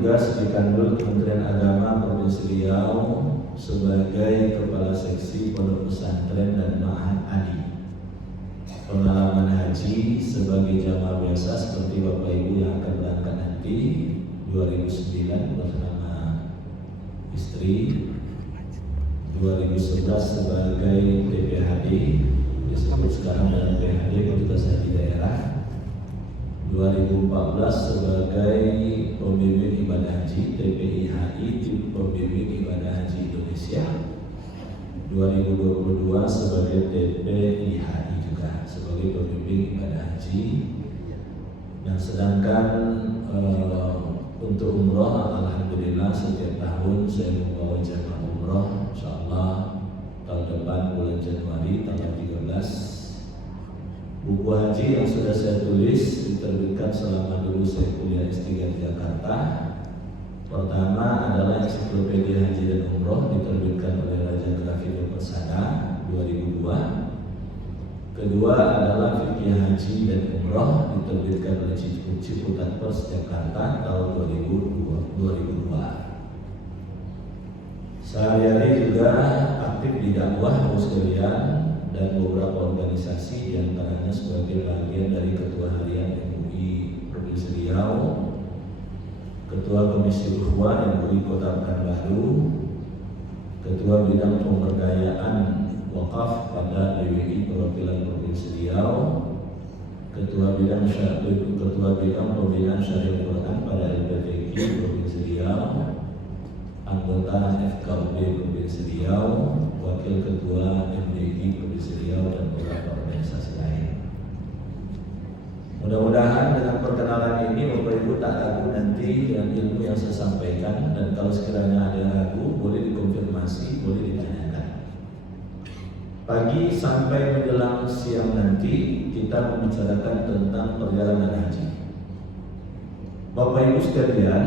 tugas di Kanwil Kementerian Agama Provinsi Riau sebagai Kepala Seksi Pondok Pesantren dan Ma'had Ali. Pengalaman haji sebagai jamaah biasa seperti Bapak Ibu yang akan berangkat nanti 2009 bersama istri, 2011 sebagai PPHD, disebut sekarang dengan PPHD Petugas Haji Daerah, 2014 sebagai Pembimbing Ibadah Haji TPIHI Pembimbing Ibadah Haji Indonesia, 2022 sebagai TPIHI juga sebagai Pembimbing Ibadah Haji. Dan sedangkan untuk umroh, alhamdulillah setiap tahun saya membawa jamaah umroh, insyaallah tahun depan bulan Januari tanggal 13. Buku haji yang sudah saya tulis diterbitkan selama dulu saya kuliah S3 di Jakarta. Pertama adalah Ensiklopedia Haji dan Umroh, diterbitkan oleh Raja Grafindo Persada 2002. Kedua adalah Fikih Haji dan Umroh, diterbitkan oleh Ciputat Pers Jakarta tahun 2002. Sehari-hari juga aktif di dakwah sekalian dan beberapa organisasi, diantaranya sebagai bagian dari Ketua Harian MUI Provinsi Riau, Ketua Komisi Ukhuwah MUI Kota Pekanbaru, Ketua Bidang Pemberdayaan Wakaf pada DWI Perwakilan Provinsi Riau, Ketua Bidang Pembinaan Syariah Quran pada LPTQ Provinsi Riau, anggota FKUB Provinsi Riau, Wakil Ketua MDI Provinsi Riau, dan beberapa organisasi lain. Mudah-mudahan dengan perkenalan ini Bapak Ibu tak ragu nanti dengan ilmu yang saya sampaikan, dan kalau sekiranya ada yang ragu boleh dikonfirmasi, boleh ditanyakan. Pagi sampai menjelang siang nanti kita membicarakan tentang perjalanan haji. Bapak Ibu sekalian,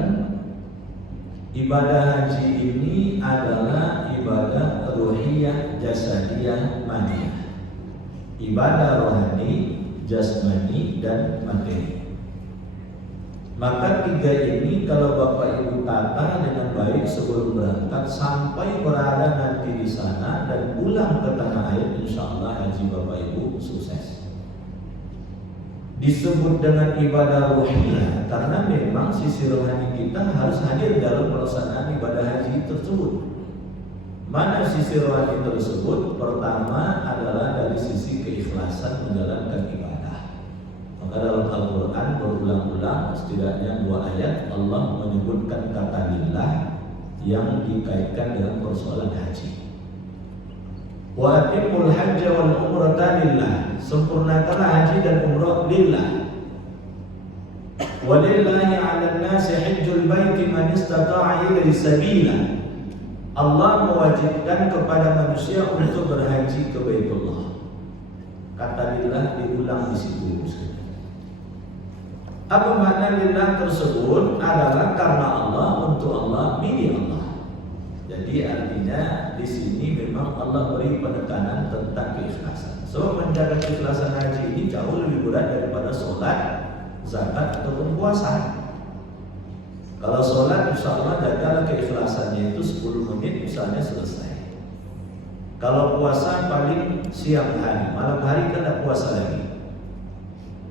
ibadah haji ini adalah ibadah ruhiyah, jasadiyah, maniyah. Ibadah rohani, jasmani, dan materi. Maka tiga ini kalau Bapak Ibu tata dengan baik sebelum berangkat sampai berada nanti di sana dan pulang ke tanah air, insya Allah haji Bapak Ibu sukses. Disebut dengan ibadah ruhiyah karena memang sisi rohani kita harus hadir dalam pelaksanaan ibadah haji tersebut. Mana sisi rohani tersebut? Pertama adalah dari sisi keikhlasan menjalankan ibadah. Maka dalam Al-Quran berulang-ulang setidaknya 2 ayat Allah menyebutkan kata lillah yang dikaitkan dengan persoalan haji. Wa atimul hajja wal umrata lillah, sempurnakanlah haji dan umrah lillah. Walillahi 'alan nasi hajjul baiti man istata'a ilaihi sabila. Allah mewajibkan kepada manusia untuk berhaji ke Baitullah. Kata lillah diulang di situ. Apa makna lillah tersebut? Adalah karena Allah, untuk Allah, milik Allah. Jadi artinya di sini memang Allah beri penekanan tentang keikhlasan. So menjaga keikhlasan haji ini jauh lebih berat daripada sholat, zakat ataupun puasa. Kalau sholat insya Allah jagalah keikhlasannya itu 10 menit misalnya selesai. Kalau puasa paling siang hari, malam hari kan tidak puasa lagi.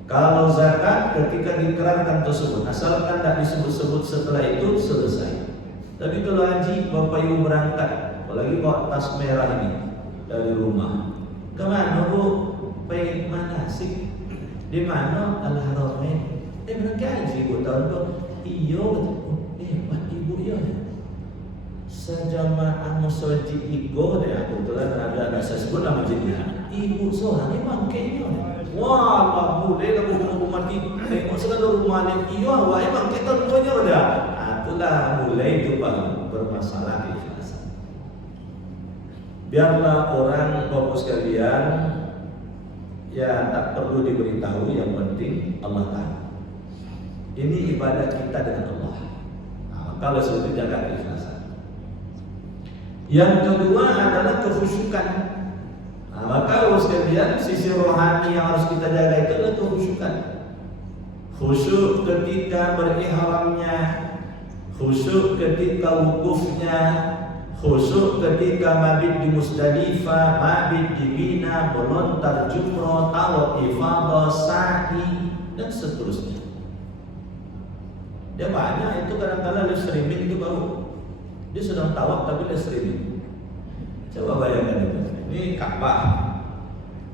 Kalau zakat ketika dikerahkan tersebut, asalkan tidak disebut-sebut setelah itu selesai. Tapi kalau haji Bapak Ibu berangkat, apalagi bawa tas merah ini dari rumah, kemana Bu? Pengen mana sih? Di mana? Al-Haramain. Berangkat haji Bu tahun itu. Iyo, Pak Ibu ya. Sejamaah musoji igo deh, kebetulan ada saya sebut nama jadinya. Ibu seorang emang kayaknya. Wah, Pak boleh lah buku mati. Tengok segala rumah ni. Iyo, wah emang kita rupanya udah. Itulah mulai itu Pak bermasalah keikhlasan. Biarlah orang Bapak sekalian ya tak perlu diberitahu, yang penting Allah tahu. Ini ibadah kita dengan Allah. Kalau sudah jaga keikhlasan. Yang kedua adalah kekhusyukan. Maka harus sekalian sisi rohani yang harus kita jaga itu adalah kekhusyukan. Khusyuk ketika berihramnya, khusyuk ketika wukufnya, khusyuk ketika mabit di Musdalifah, mabit di Mina, melontar jumroh, tawaf ifadah, sa'i dan seterusnya. Dia banyak itu, kadang-kadang live streaming itu bau. Dia sedang tawaf tapi live streaming. Coba bayangkan itu. Ini Ka'bah.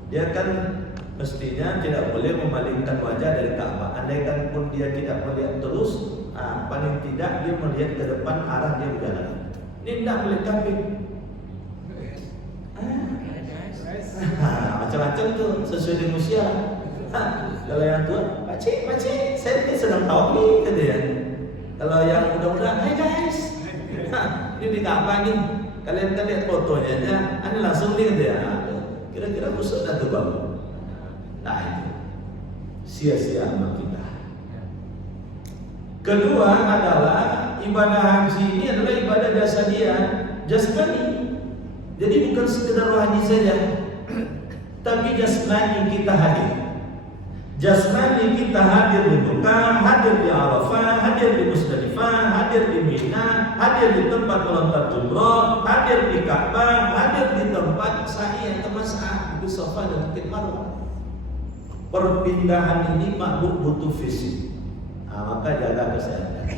Dia kan mestinya tidak boleh memalingkan wajah dari Ka'bah. Andaikan pun dia tidak melihat terus, paling tidak dia melihat ke depan arah dia berjalan. Ini tidak boleh kafir. Macam-macam tuh sesuai dengan usia. Kalau yang tua, pakcik, saya ini sedang tawaf nih, kata ya. Kalau yang muda-muda, hai guys, ini di Ka'bah nih. Kalian kan lihat fotonya aja, ini langsung nih, kata ya. Kira-kira busuk dah tuh bang. Nah itu sia-sia amal kita. Kedua adalah ibadah haji ini adalah ibadah jasmani. Jadi bukan sekedar rohani saja, tapi jasmani kita hadir. Jasmani kita hadir di Mekah, hadir di Arafah, hadir di Musdalifah, hadir di Mina, hadir di tempat melontar jumroh, hadir di Ka'bah, hadir di tempat sa'i atau mas'ah di Safa dan Bukit Marwah. Perpindahan ini makhluk butuh fisik. Maka jaga kesehatan.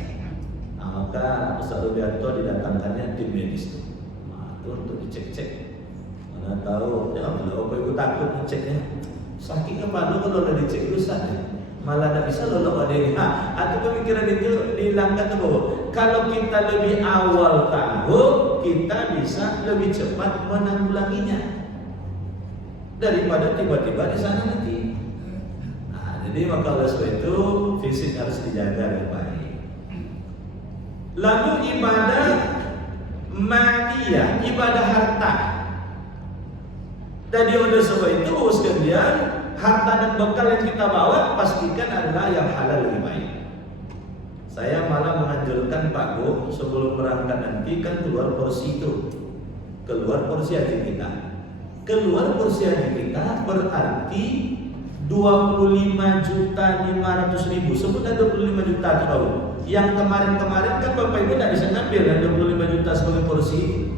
Maka Ustaz Rubianto didatangkannya tim medis itu untuk dicek-cek. Mana tahu, ya kalau ibu takut ngeceknya. Sakit kepala kalau udah dicek Ustaz ya. Malah tidak bisa lolok adanya. Atau pemikiran itu dihilangkan bahwa kalau kita lebih awal tahu, kita bisa lebih cepat menanggulanginya daripada tiba-tiba di sana nanti. Jadi maka oleh sebab itu fisik harus dijaga dengan baik. Lalu ibadah madiyah, ibadah harta. Jadi oleh sebab itu sekalian, harta dan bekal yang kita bawa pastikan adalah yang halal lebih baik. Saya malah menganjurkan Pak Go sebelum berangkat nanti kan keluar porsi itu, keluar porsi haji kita. Keluar porsi haji kita berarti 25.500.000. Sebutnya 25 juta itu tahu. Yang kemarin-kemarin kan Bapak Ibu tidak bisa ngambil kan 25 juta sebagai porsi.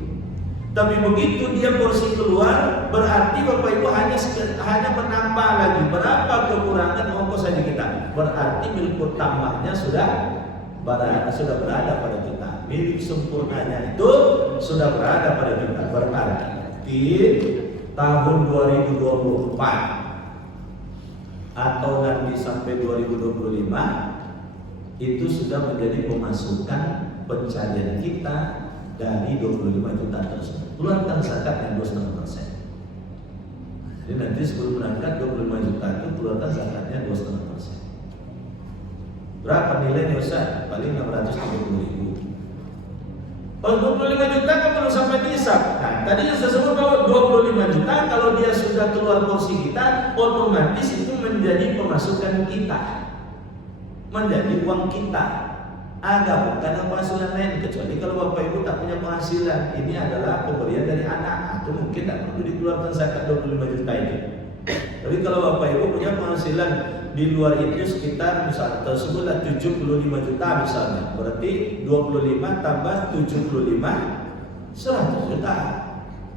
Tapi begitu dia porsi keluar, berarti Bapak Ibu hanya menambah lagi berapa kekurangan ongkos haji kita. Berarti milik utamanya sudah berada pada kita. Milik sempurnanya itu sudah berada pada kita. Berarti tahun 2024 atau nanti sampai 2025 itu sudah menjadi pemasukan pencarian kita dari 25 juta tersebut. Keluarkan zakat yang 2,5%. Jadi nanti sebelum berangkat 25 juta itu keluarkan zakatnya 2,5%. Berapa nilainya Ustaz? Paling 630.000. Kalau 25 juta kan perlu sampai dihisap. Nah, tadi yang saya sebut bahwa 25 juta kalau dia sudah keluar porsi kita, otomatis itu menjadi pemasukan kita, menjadi uang kita. Bukan penghasilan lain, kecuali kalau Bapak Ibu tak punya penghasilan. Ini adalah pemberian dari anak, atau mungkin tak perlu dikeluarkan zakat 25 juta itu. Tapi kalau Bapak Ibu punya penghasilan di luar itu sekitar misalnya tersebutlah 75 juta misalnya, berarti 25 tambah 75 100 juta.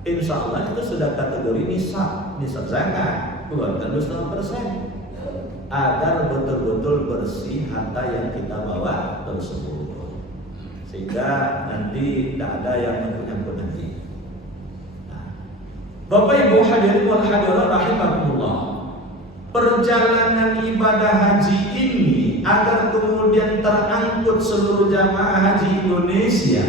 Insya Allah itu sudah kategori nisab zakat. Keluarkan 2,5% agar betul-betul bersih harta yang kita bawa tersebut, sehingga nanti tidak ada yang menyangkut nanti. Bapak Ibu hadirin wal hadirat rahimakumullah, perjalanan ibadah haji ini agar kemudian terangkut seluruh jamaah haji Indonesia,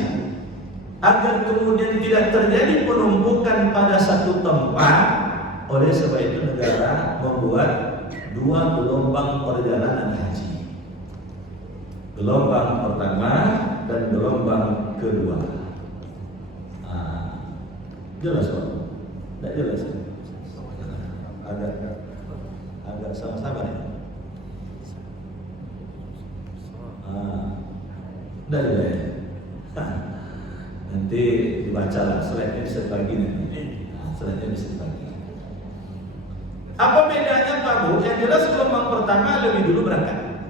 agar kemudian tidak terjadi penumpukan pada satu tempat. Oleh sebab itu negara membuat 2 gelombang perjalanan haji. Gelombang pertama dan gelombang kedua. Jelas Pak? Tidak jelas ya? Agak sama-sama nih. Tidak jelas ya? Nanti dibaca lah, slide-nya bisa dibagi nanti. Slide-nya bisa dibagi. Apa bedanya Pak Bu? Yang jelas gelombang pertama lebih dulu berangkat,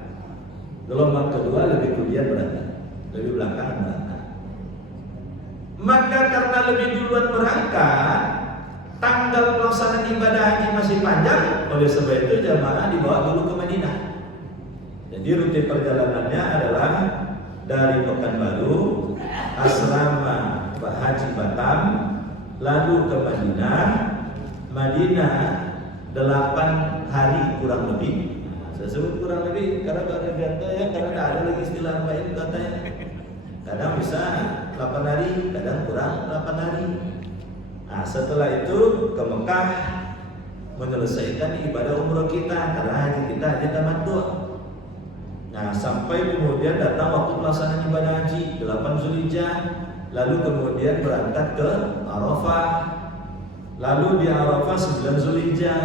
gelombang kedua lebih kemudian berangkat. lebih belakangan berangkat. Maka karena lebih duluan berangkat, tanggal pelaksanaan ibadah haji masih panjang, oleh sebab itu jamaah dibawa dulu ke Madinah. Jadi rute perjalanannya adalah dari Pekanbaru, asrama Haji Batam, lalu ke Madinah. Madinah 8 hari kurang lebih. Saya sebut kurang lebih karena ada kata ya, karena ada lagi istilah lain katanya. Kadang bisa 8 hari, kadang kurang 8 hari. Nah, setelah itu ke Mekah menyelesaikan ibadah umroh kita karena haji kita haji tamattu. Nah, sampai kemudian datang waktu pelaksanaan ibadah haji 8 Zulhijjah, lalu kemudian berangkat ke Arafah. Lalu di Arafah 9 Zulhijjah.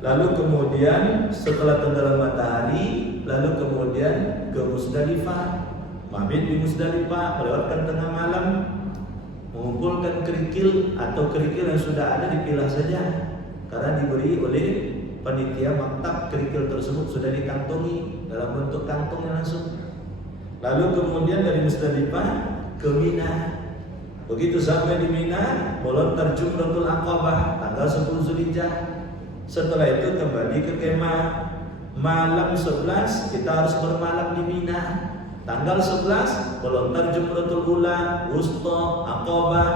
Lalu kemudian setelah tenggelam matahari, lalu kemudian ke Musdalifah. Mabit di Musdalifah, melewatkan tengah malam, mengumpulkan kerikil atau kerikil yang sudah ada dipilah saja, karena diberi oleh panitia maktab kerikil tersebut sudah dikantongi dalam bentuk kantongnya langsung. Lalu kemudian dari Musdalifah ke Mina. Begitu sampai di Mina, melontar Jumratul Aqabah tanggal 10 Zulhijjah. Setelah itu kembali ke kemah. Malam 11 kita harus bermalam di Mina. Tanggal 11 melontar Jumratul Ula, Wusta, Aqabah,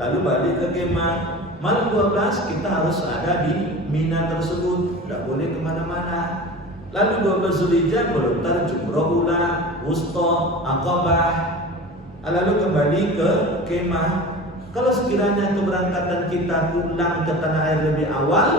lalu balik ke kemah. Malam 12 kita harus ada di Mina tersebut, tidak boleh kemana-mana. Lalu 12 Zulhijjah melontar Jumrah Ula, Wusta, Aqabah, lalu kembali ke kemah. Kalau sekiranya keberangkatan kita pulang ke tanah air lebih awal,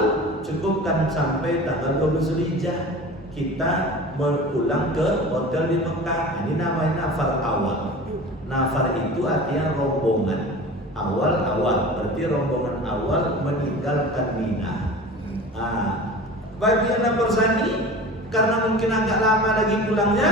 cukupkan sampai tanggal 12 Zulhijjah kita berpulang ke hotel di Mekah. Ini namanya nafar awal. Nafar itu artinya rombongan awal-awal, berarti rombongan awal meninggalkan Mina. Bagi yang bersani, karena mungkin agak lama lagi pulangnya,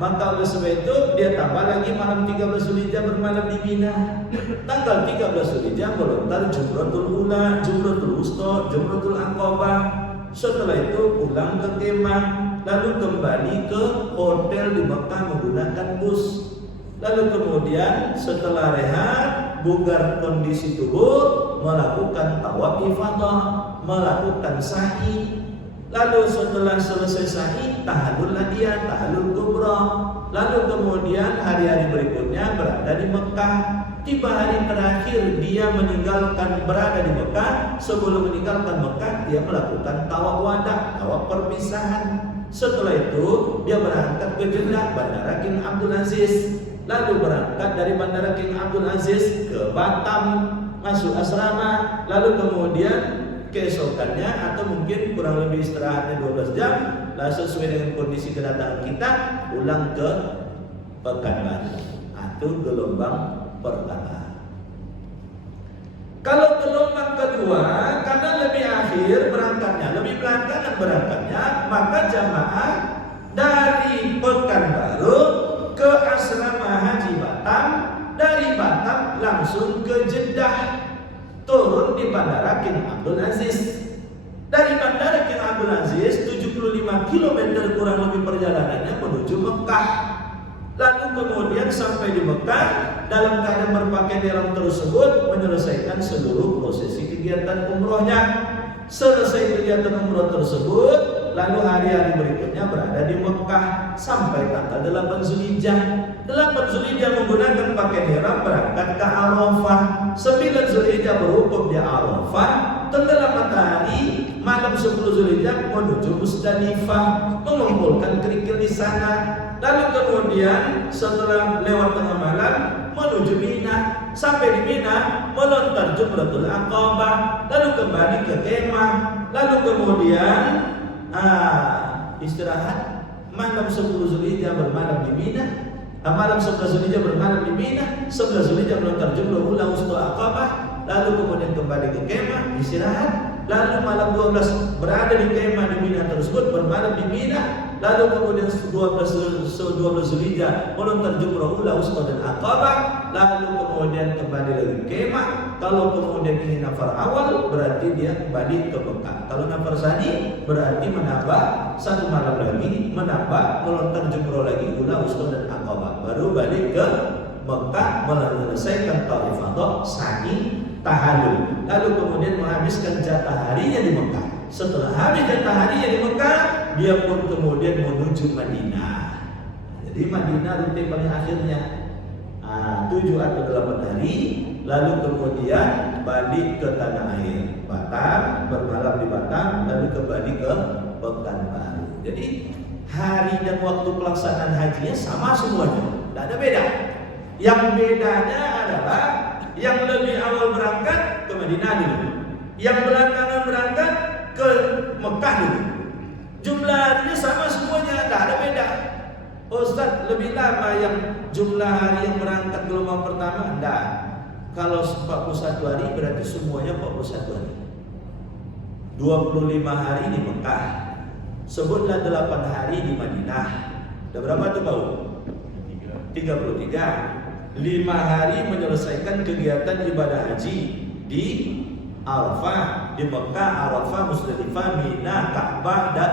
maka oleh sebab itu dia tambah lagi malam 13 Zulhijjah bermalam di Mina. Tanggal 13 Zulhijjah melontar Jumratul Ula, Jumratul Wusta, Jumratul Aqabah. Setelah itu pulang ke kemah, lalu kembali ke hotel di Mekah menggunakan bus. Lalu kemudian setelah rehat, bugar kondisi tubuh, melakukan tawaf ifadah, melakukan sa'i. Lalu setelah selesai sa'i, tahallul hadiah, tahallul kubra. Lalu kemudian hari-hari berikutnya berada di Mekah. Tiba hari terakhir dia berada di Mekah. Sebelum meninggalkan Mekah, dia melakukan tawaf wada, tawaf perpisahan. Setelah itu dia berangkat ke Jeddah, Bandara King Abdul Aziz. Lalu berangkat dari Bandara King Abdul Aziz ke Batam, masuk asrama. Lalu kemudian keesokannya atau mungkin kurang lebih istirahatnya 12 jam, lalu sesuai dengan kondisi kedatangan kita pulang ke Pekanbaru atau gelombang pertama. Kalau gelombang kedua, karena lebih akhir berangkatnya, lebih belakangan berangkatnya, maka jamaah dari Pekanbaru ke asrama Haji Batam, dari Batam langsung ke Jeddah, turun di Bandara King Abdul Aziz. Dari Bandara King Abdul Aziz 75 km kurang lebih perjalanannya menuju Mekah. Lalu kemudian sampai di Mekah dalam keadaan berpakaian ihram tersebut menyelesaikan seluruh prosesi kegiatan umrohnya. Selesai kegiatan umroh tersebut, lalu hari-hari berikutnya berada di Mekah sampai tanggal 8 Zulhijjah. 8 Zulhijjah menggunakan pakaian ihram berangkat ke Arafah. 9 Zulhijjah berwukuf di Arafah. Tenggelam matahari malam 10 Zulhijjah menuju Musdalifah, mengumpulkan kerikil di sana. Lalu kemudian setelah lewat tengah malam menuju Mina. Sampai di Mina melontar Jumratul Aqabah, lalu kembali ke kemah. Lalu kemudian istirahat malam 10 Zulhijjah bermalam di Mina. Malam 11 Zulhijjah bermalam di Mina. 11 Zulhijjah melontar Jumratul Ula, Wusta, Aqabah. Lalu kemudian kembali ke kemah, istirahat. Lalu malam 12 berada di kemah di Mina tersebut, bermalam di Mina. lalu kemudian 12 Zulhijjah melontar jumrah ula wusta dan Aqabah, lalu kemudian kembali lagi kemah. Kalau kemudian ini nafar awal berarti dia kembali ke Mekah. Kalau nafar sani berarti menambah 1 malam lagi, menambah melontar jumrah lagi ula wusta dan Aqabah, baru balik ke Mekah menyelesaikan tawaf ifadah sani tahallul, lalu kemudian menghabiskan jatah harinya di Mekah. Setelah habis jatah harinya di Mekah, dia pun kemudian menuju Madinah. Jadi Madinah rute paling akhirnya 7 atau 8 hari, lalu kemudian balik ke tanah air Batam, bermalam di Batam, lalu kembali ke Pekanbaru. Jadi hari dan waktu pelaksanaan hajinya sama semuanya, tidak ada beda. Yang bedanya adalah yang lebih awal berangkat ke Madinah dulu, yang belakangan berangkat ke Mekah dulu. Jumlah harinya sama semuanya, tidak ada beda. Ustaz, lebih lama yang jumlah hari yang berangkat gelombang pertama? Tidak. Kalau 41 hari berarti semuanya 41 hari. 25 hari di Mekah, sebutlah 8 hari di Madinah. Ada berapa tuh Pak? 33. 5 hari menyelesaikan kegiatan ibadah haji di Arafah, di Mekah, Arafah, Musdalifah, Mina, Ka'bah, dan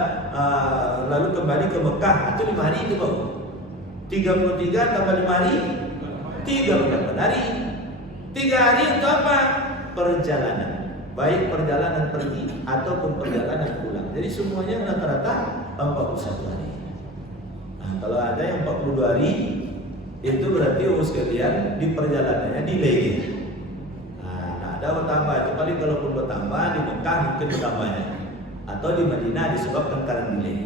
lalu kembali ke Mekah. Itu 5 hari itu Pak. 33 tambah 5 hari 38 hari. 3 hari untuk apa? Perjalanan, baik perjalanan pergi ataupun perjalanan pulang. Jadi semuanya rata-rata 41 hari. Nah, kalau ada yang 42 hari, itu berarti sekalian di perjalanannya delay. Nah, ada bertambah. Itu paling kalaupun bertambah di Mekah mungkin bertambahnya, atau di Madinah disebabkan karena delay.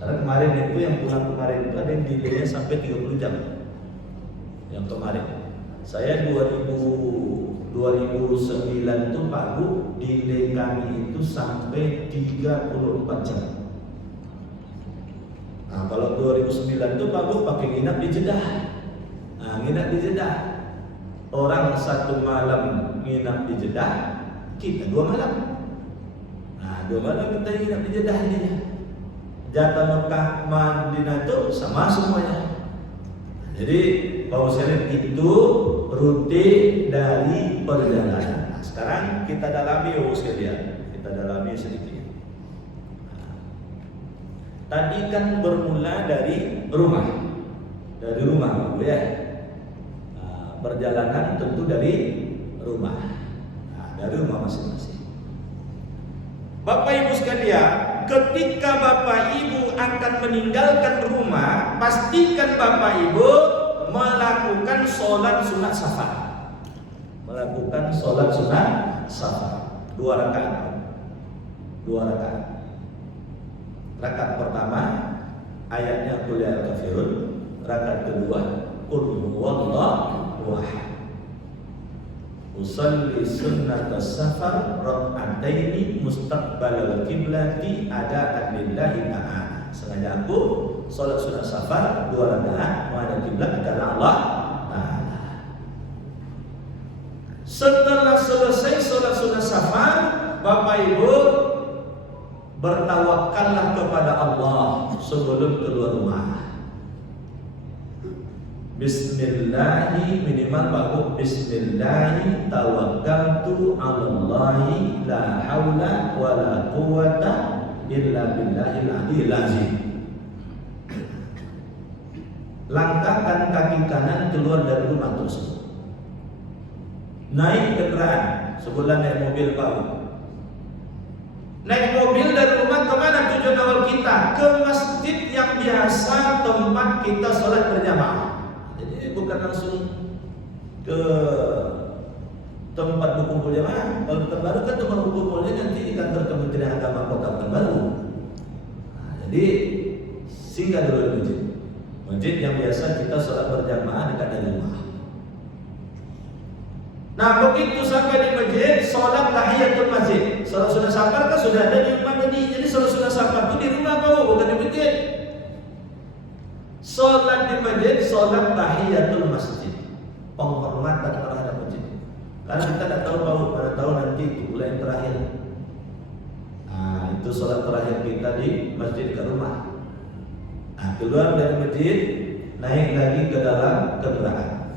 Karena kemarin itu yang pulang kemarin itu ada yang delaynya sampai 30 jam. Yang kemarin saya 2009 itu Pak Bu, delay kami itu sampai 34 jam. Nah, kalau 2009 itu Pak Bu pakai nginap di Jeddah. Nah, nginap di Jeddah. Orang 1 malam nginap di Jeddah, kita 2 malam. Nah, 2 malam kita nginap di Jeddah ini. Jatah Mekah Madinah itu sama semuanya. Jadi Pak Ustaz, itu rute dari perjalanan. Nah, sekarang kita dalami sekalian. Kita dalami sedikit. Tadi kan bermula dari rumah, Pak Bu ya. Perjalanan tentu dari rumah, dari rumah masing-masing. Bapak Ibu sekalian, ketika Bapak Ibu akan meninggalkan rumah, pastikan Bapak Ibu melakukan sholat sunat safar. Melakukan sholat sunat safar 2 rakaat. 2 rakaat. Rakaat pertama ayatnya qul ya kafirun, rakaat kedua qul huwallahu ahad. Usalli sunnat safar rak'ataini mustaqbalal qiblati adaan lillahi ta'ala. Sengaja aku salat sunat safar 2 rakaat menghadap kiblat karena Allah Ta'ala. Setelah selesai salat sunat safar, Bapak Ibu bertawakallah kepada Allah sebelum keluar rumah. Bismillahi, minimal bagus Bismillahi tawakkaltu 'alallahi la haula wala quwwata illa billahil aliyil azim. Langkahkan kaki kanan keluar dari rumah tersebut. Naik kendaraan, sebulan naik mobil Pak. Naik mobil dari rumah kemana tujuan awal kita? Ke masjid yang biasa tempat kita sholat berjamaah. Jadi bukan langsung ke tempat berkumpul jamaah. Kalau Pekanbaru kan tempat berkumpulnya nanti di kantor Kementerian Agama Kota Pekanbaru. Nah, jadi singgah dulu di masjid. Masjid yang biasa kita sholat berjamaah dekat dari rumah. Nah, begitu sampai di masjid, sholat tahiyatul masjid. Sholat sunat safar kan sudah ada di rumah tadi. Jadi sholat sunat safar itu di rumah kau, bukan di masjid. Sholat di masjid, sholat tahiyatul masjid, penghormatan terhadap masjid. Karena kita tidak tahu pada tahun nanti itu bulan terakhir. Nah, itu sholat terakhir kita di masjid ke rumah. keluar dari masjid, naik lagi ke dalam kendaraan.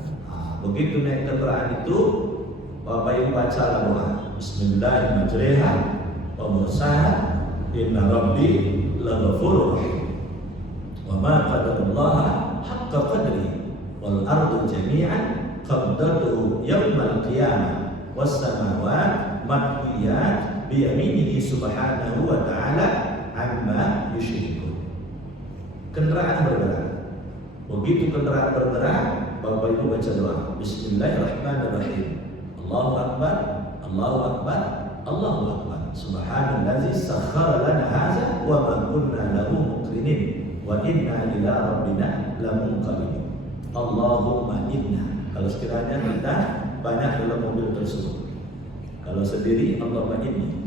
Begitu naik kendaraan itu, Bapak Ibu baca doa. Bismillahirrahmanirrahim. Wa mursaha inna rabbi laghafurur rahim. Wa ma qadarullaha haqqa qadri wal ardu jami'an qabdatuhu yawmal qiyamah was samawati matwiyat bi yaminihi subhanahu wa ta'ala amma yusyrikun. Kendaraan bergerak. Begitu kendaraan bergerak, Bapak Ibu baca doa. Bismillahirrahmanirrahim. Allahu akbar, Allahu akbar, Allahu akbar. Subhanallazi sakhkhara lana hadza wa ma kunna lahu muqrinin wa inna ila rabbina lamunqalibun. Allahumma inna. Kalau sekiranya kita banyak dalam mobil tersebut. Kalau sendiri, Allahumma inni.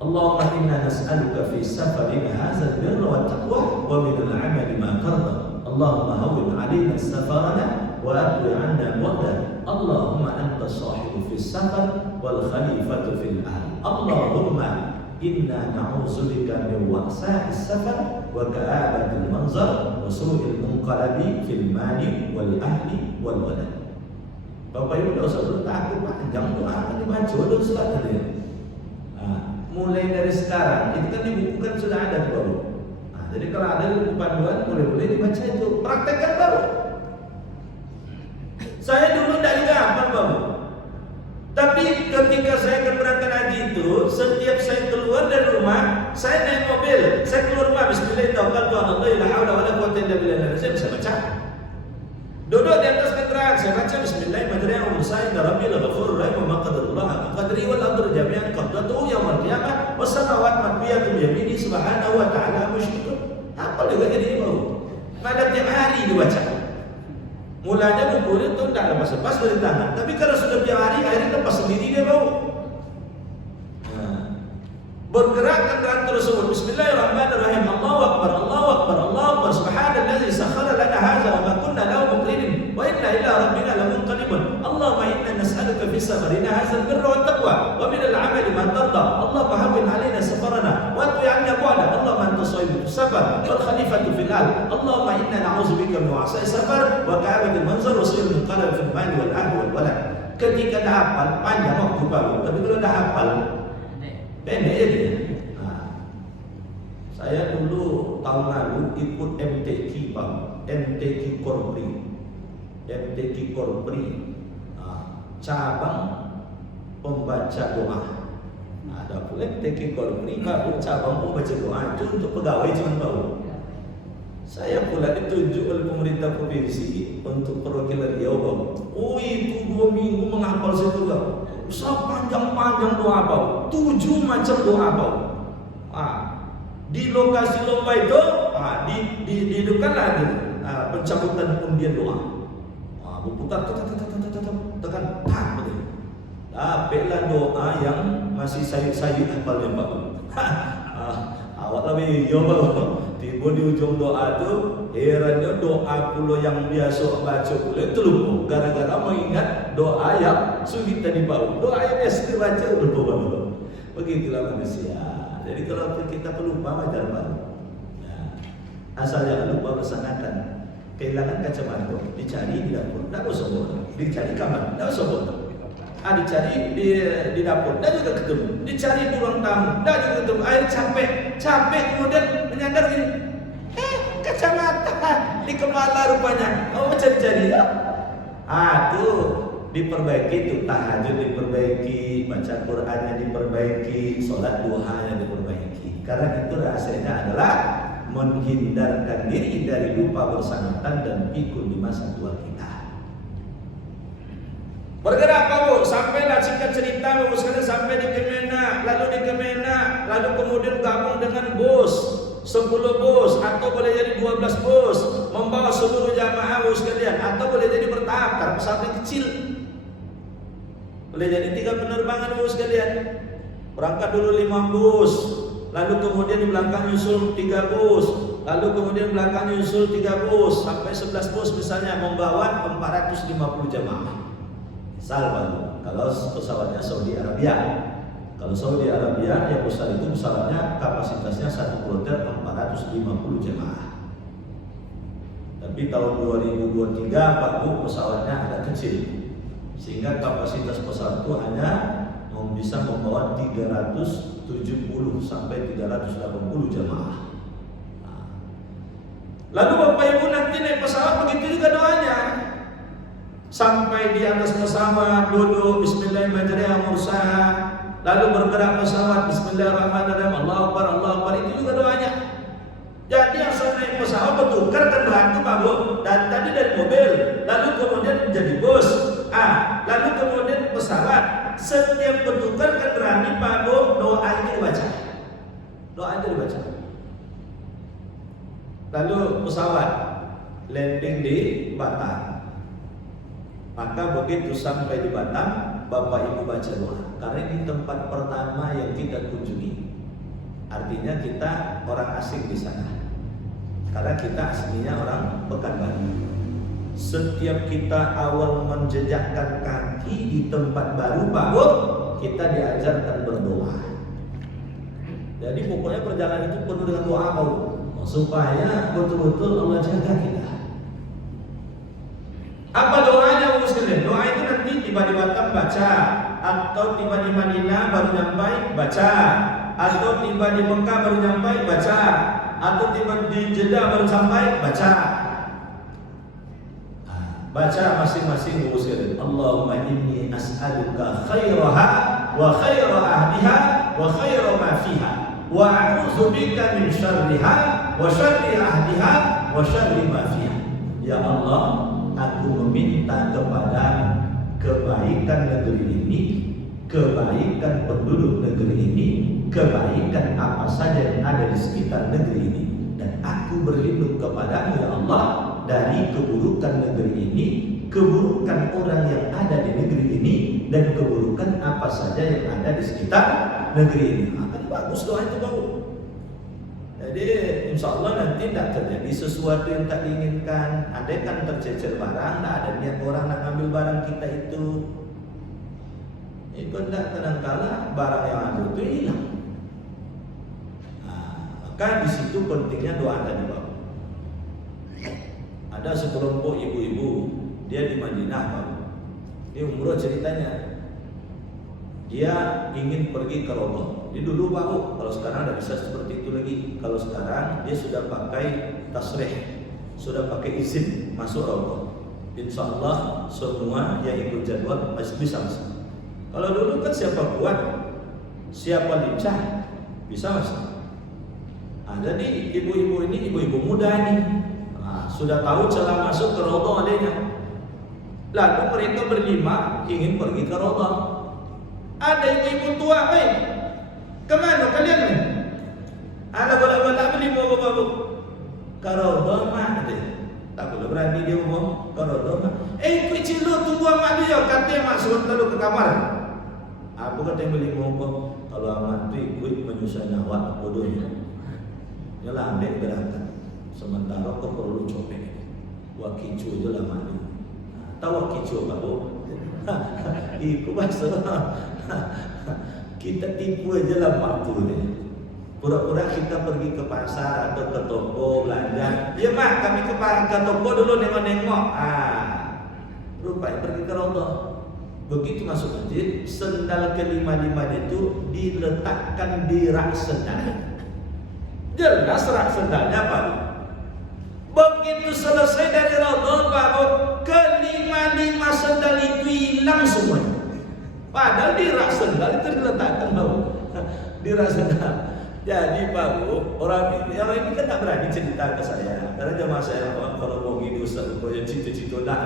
Allahumma inna nas'aluka fi safarina hadza al-birra wat taqwa wa min al-'amali ma tarda. Allahumma hawwin 'alaina safarana wa atwi 'anna al-waqta. Allahumma anta sahibu fi safar wal khalifatu fil ahl. Allahumma inna na'udzubika min wa'sa'i safar wa ka'abatil manzar wa su'il munqalabi fil mali wal ahli wal walad. Bapak Ibu tidak usah bertakut, panjang doa akan dibaca udah sholat tadi. Mulai dari sekarang, itu kan dibukukan sudah ada baru. Jadi kalau ada buku panduan, boleh dibaca itu, praktekkan baru. Saya dulu tidak juga hafal baru. Tapi ketika saya akan berangkat haji itu, setiap saya keluar dari rumah, saya naik mobil, saya keluar rumah, Bismillahirrahmanirrahim, la haula wala quwwata illa billah. Saya bisa baca. Duduk di atas kendaraan, saya baca Bismillahirrahmanirrahim. Saya Rabbi laghafurur rahim wa ma qadarullah qadri wal amru jami'an qabdatuhu yaumil qiyamah was samawati matwiyatun yamini subhanahu wa ta'ala musyrikun. Apa juga jadi mau? Pada tiap hari dibaca. Mulanya buku itu tidak lepas-lepas dari tangan, tapi kalau sudah tiap hari akhirnya lepas sendiri dia bau. Bergerak kendaraan tersebut. Bismillahirrahmanirrahim. Allahu akbar, Allahu akbar, Allahu akbar. Subhanallazi sakhkhara lana hadza wa ma kunna lahu muqrinin wa inna ila rabbina lamunqalibun. Allahumma inna nas'aluka fi safarina hadza al-birra wat taqwa wa min al-'amali ma tarda. Allahumma hawwin 'alaina safarana wa atwi 'anna bu'da. Allahumma anta sahibu safar wal khalifatu fil ahl. Allahumma inna na'udzubika min wa'sa'i safar wa ka'abatil manzar wa su'il munqalab fil mali wal ahli wal walad. Ketika dah hafal panjang waktu baru, tapi kalau dah hafal pendek aja dia. Saya dulu tahun lalu ikut MTQ Pak, MTQ Korpri, MTQ Korpri, cabang pembaca doa. Ada pula MTQ Korpri, baru cabang pembaca doa itu untuk pegawai cuma tahu. Saya pula ditunjuk oleh pemerintah provinsi untuk perwakilan Riau Bang. Oh itu 2 minggu menghafal situ Bang. Sepanjang-panjang doa Bang, 7 macam doa Bang. Di lokasi lomba itu, dihidupkanlah pencabutan undian doa. Berputar, tekan, betul. Dapatlah doa yang masih sayup-sayup hafalnya Pak. Awak lebih yo Pak. Tiba di ujung doa tu, herannya doa pula yang biasa baca pula itu lupa. Gara-gara mengingat doa yang sulit tadi Pak. Doa yang biasa dibaca lupa Pak. Begitulah manusia. Jadi kalau kita pelupa wajar Pak. Asal jangan lupa laksanakan. Kehilangan kacamata, dicari di dapur, tidak usah bodoh. Dicari kamar, tidak usah bodoh. Dicari di dapur, tidak juga ketemu. Dicari di ruang tamu, tidak juga ketemu. Akhirnya capek kemudian menyadar gini. Kacamata di kepala rupanya. Oh cari-cari. Itu diperbaiki, itu tahajud diperbaiki, baca Qurannya diperbaiki, sholat duhanya diperbaiki. Karena itu rahasianya adalah menghindarkan diri dari lupa bersangatan dan pikun di masa tua kita. Bergerak Pak Bu, sampailah singkat cerita Bapak sekalian sampai di Kemenak, lalu kemudian gabung dengan bus, 10 bus atau boleh jadi 12 bus, membawa seluruh jamaah Bapak sekalian, atau boleh jadi bertahap karena pesawatnya kecil. Boleh jadi 3 penerbangan Bapak sekalian. Berangkat dulu 5 bus, lalu kemudian di belakang nyusul 3 bus, lalu kemudian belakang nyusul 3 bus, sampai 11 bus misalnya membawa 450 jamaah. Misal kalau pesawatnya Saudi Arabia. Kalau Saudi Arabia yang besar itu pesawatnya kapasitasnya 1 kloter 450 jamaah. Tapi tahun 2023 Pak Bu pesawatnya agak kecil, sehingga kapasitas pesawat itu hanya bisa membawa 370 sampai 380 jemaah. Lalu Bapak Ibu nanti naik pesawat begitu juga doanya. Sampai di atas pesawat duduk Bismillahirrahmanirrahim, lalu bergerak pesawat Bismillahirrahmanirrahim, Allahu Akbar, Allahu Akbar, itu juga doanya. Jadi yang saya naik pesawat bertukar kendaraan itu Pak Bu, dan tadi dari mobil, lalu kemudian menjadi bus, lalu kemudian pesawat. Setiap bertukar kendaraan ini Pak Bu, doa itu dibaca. Doa itu dibaca. Lalu pesawat landing di Batam. Maka begitu sampai di Batam, Bapak Ibu baca doa. Karena ini tempat pertama yang kita kunjungi. Artinya kita orang asing di sana. Karena kita aslinya orang Pekanbaru. Setiap kita awal menjejakkan kaki di tempat baru, Pak Bu, kita diajarkan berdoa. Jadi pokoknya perjalanan itu penuh dengan doa, Pak Bu, supaya betul-betul Allah jaga kita. Apa doanya, Bu sekalian? Doa itu nanti tiba di Batam baca, atau tiba di Madinah baru nyampai baca, atau tiba di Mekah baru nyampai baca, atau tiba di Jeddah baru sampai baca. Baca masing-masing, Bu sekalian. Allahumma inni as'aluka khairaha wa khaira ahliha wa khaira ma fiha wa a'udzu bika min syarriha wa syarri ahliha wa syarri ma fiha. Ya Allah, aku meminta kepada kebaikan negeri ini, kebaikan penduduk negeri ini, kebaikan apa saja yang ada di sekitar negeri ini, dan aku berlindung kepadamu ya Allah dari keburukan negeri ini, keburukan orang yang ada di negeri ini, dan keburukan apa saja yang ada di sekitar negeri ini. Akan bagus doa itu, Bapak. Jadi insya Allah nanti tidak terjadi sesuatu yang tak diinginkan. Andai kan tercecer barang, tidak ada niat orang nak ngambil barang kita itu. Itu tidak, kadang-kala barang yang ada itu hilang. Maka di situ pentingnya doa tadi, Bapak. Ada sekelompok ibu-ibu, dia di Madinah, Pak. Ini umroh ceritanya. Dia ingin pergi ke Raudhah. Ini dulu Pak, kalau sekarang tidak bisa seperti itu lagi. Kalau sekarang dia sudah pakai tasrih, sudah pakai izin masuk Raudhah. Insya Allah semua yang ikut jadwal masih bisa masuk. Kalau dulu kan siapa kuat, siapa lincah, bisa masuk. Ada nih ibu-ibu ini, ibu-ibu muda ini. Sudah tahu cara masuk ke Raudhah adanya. Lalu mereka berlima ingin pergi ke Raudhah. Ada ibu-ibu tua, kemana kalian? Ada bolak-balik beli mau bawa ke Raudhah mah? Tak boleh berani dia ngomong ke Raudhah mah. Kecil lu tunggu amat dia, katanya masuk lalu ke kamar. Aku kata yang beli ngomong, kalau amat itu ikut menyusah nyawa bodohnya. Nyalah ambil gerakan. Sementara kau perlu copek. Wakicu je lah mandi. Tahu wakicu apa, Bu? Iku bahasa. Kita tipu aja lah waktu ni. Pura-pura kita pergi ke pasar atau ke toko belanja. Ya mak, kami ke toko dulu nengok-nengok. Rupanya pergi ke Raudhah. Begitu masuk masjid, sendal kelima-lima itu diletakkan di rak sendal. Jelas rak sendalnya, Pak. Begitu selesai dari Raudhah, Pak, kelima-lima sendal itu hilang semuanya. Padahal di rak sendal itu diletakkan, Pak, di rak sendal. Jadi Pak Bu, orang ini kan tak berani cerita ke saya. Karena jamaah saya kalau mau gini Ustaz, pokoknya cita-cita dah.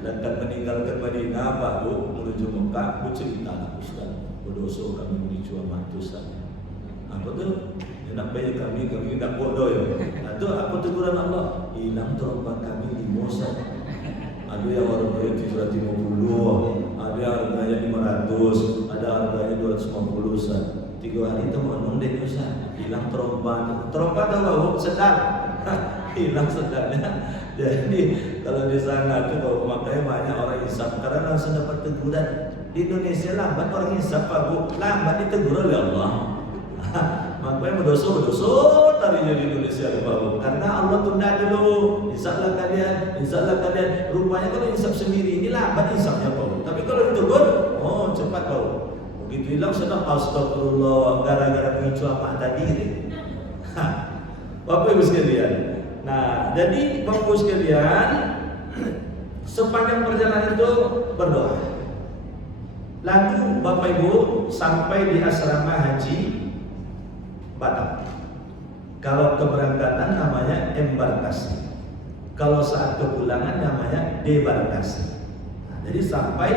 Dan meninggalkan Madinah, Pak Bu, menuju Mekah, Bu cerita lah Ustaz. Berdosa kami menuju amat Ustaz. Apa tu? Nak bayar kami tak bodoh ya. Itu apa teguran Allah? Hilang terombak kami di Musa. Ada yang harganya 750, ada yang harganya 500, ada harganya 250 Ustaz. 3 hari itu menung deh Ustaz. Hilang terombak. Terombak tahu sedar. Hilang sedarnya. Jadi kalau di sana tu makanya banyak orang hisap karena langsung dapat teguran. Di Indonesia lambat orang hisap, Pak Bu. Lambat ditegur oleh Allah. Makanya berdosa tadi jadi Indonesia baru. Karena Allah tunda dulu. Insya Allah kalian. Rupanya kalau insaf sendiri ini lambat insafnya baru. Tapi kalau ditegur, oh cepat baru. Begitu hilang sudah astagfirullah gara-gara picu apa tadi ini. Bapak Ibu sekalian. Nah, jadi Bapak Ibu sekalian, sepanjang perjalanan itu berdoa. Lalu Bapak Ibu sampai di asrama haji Batam. Kalau keberangkatan namanya embarkasi. Kalau saat kepulangan namanya debarkasi. Nah, jadi sampai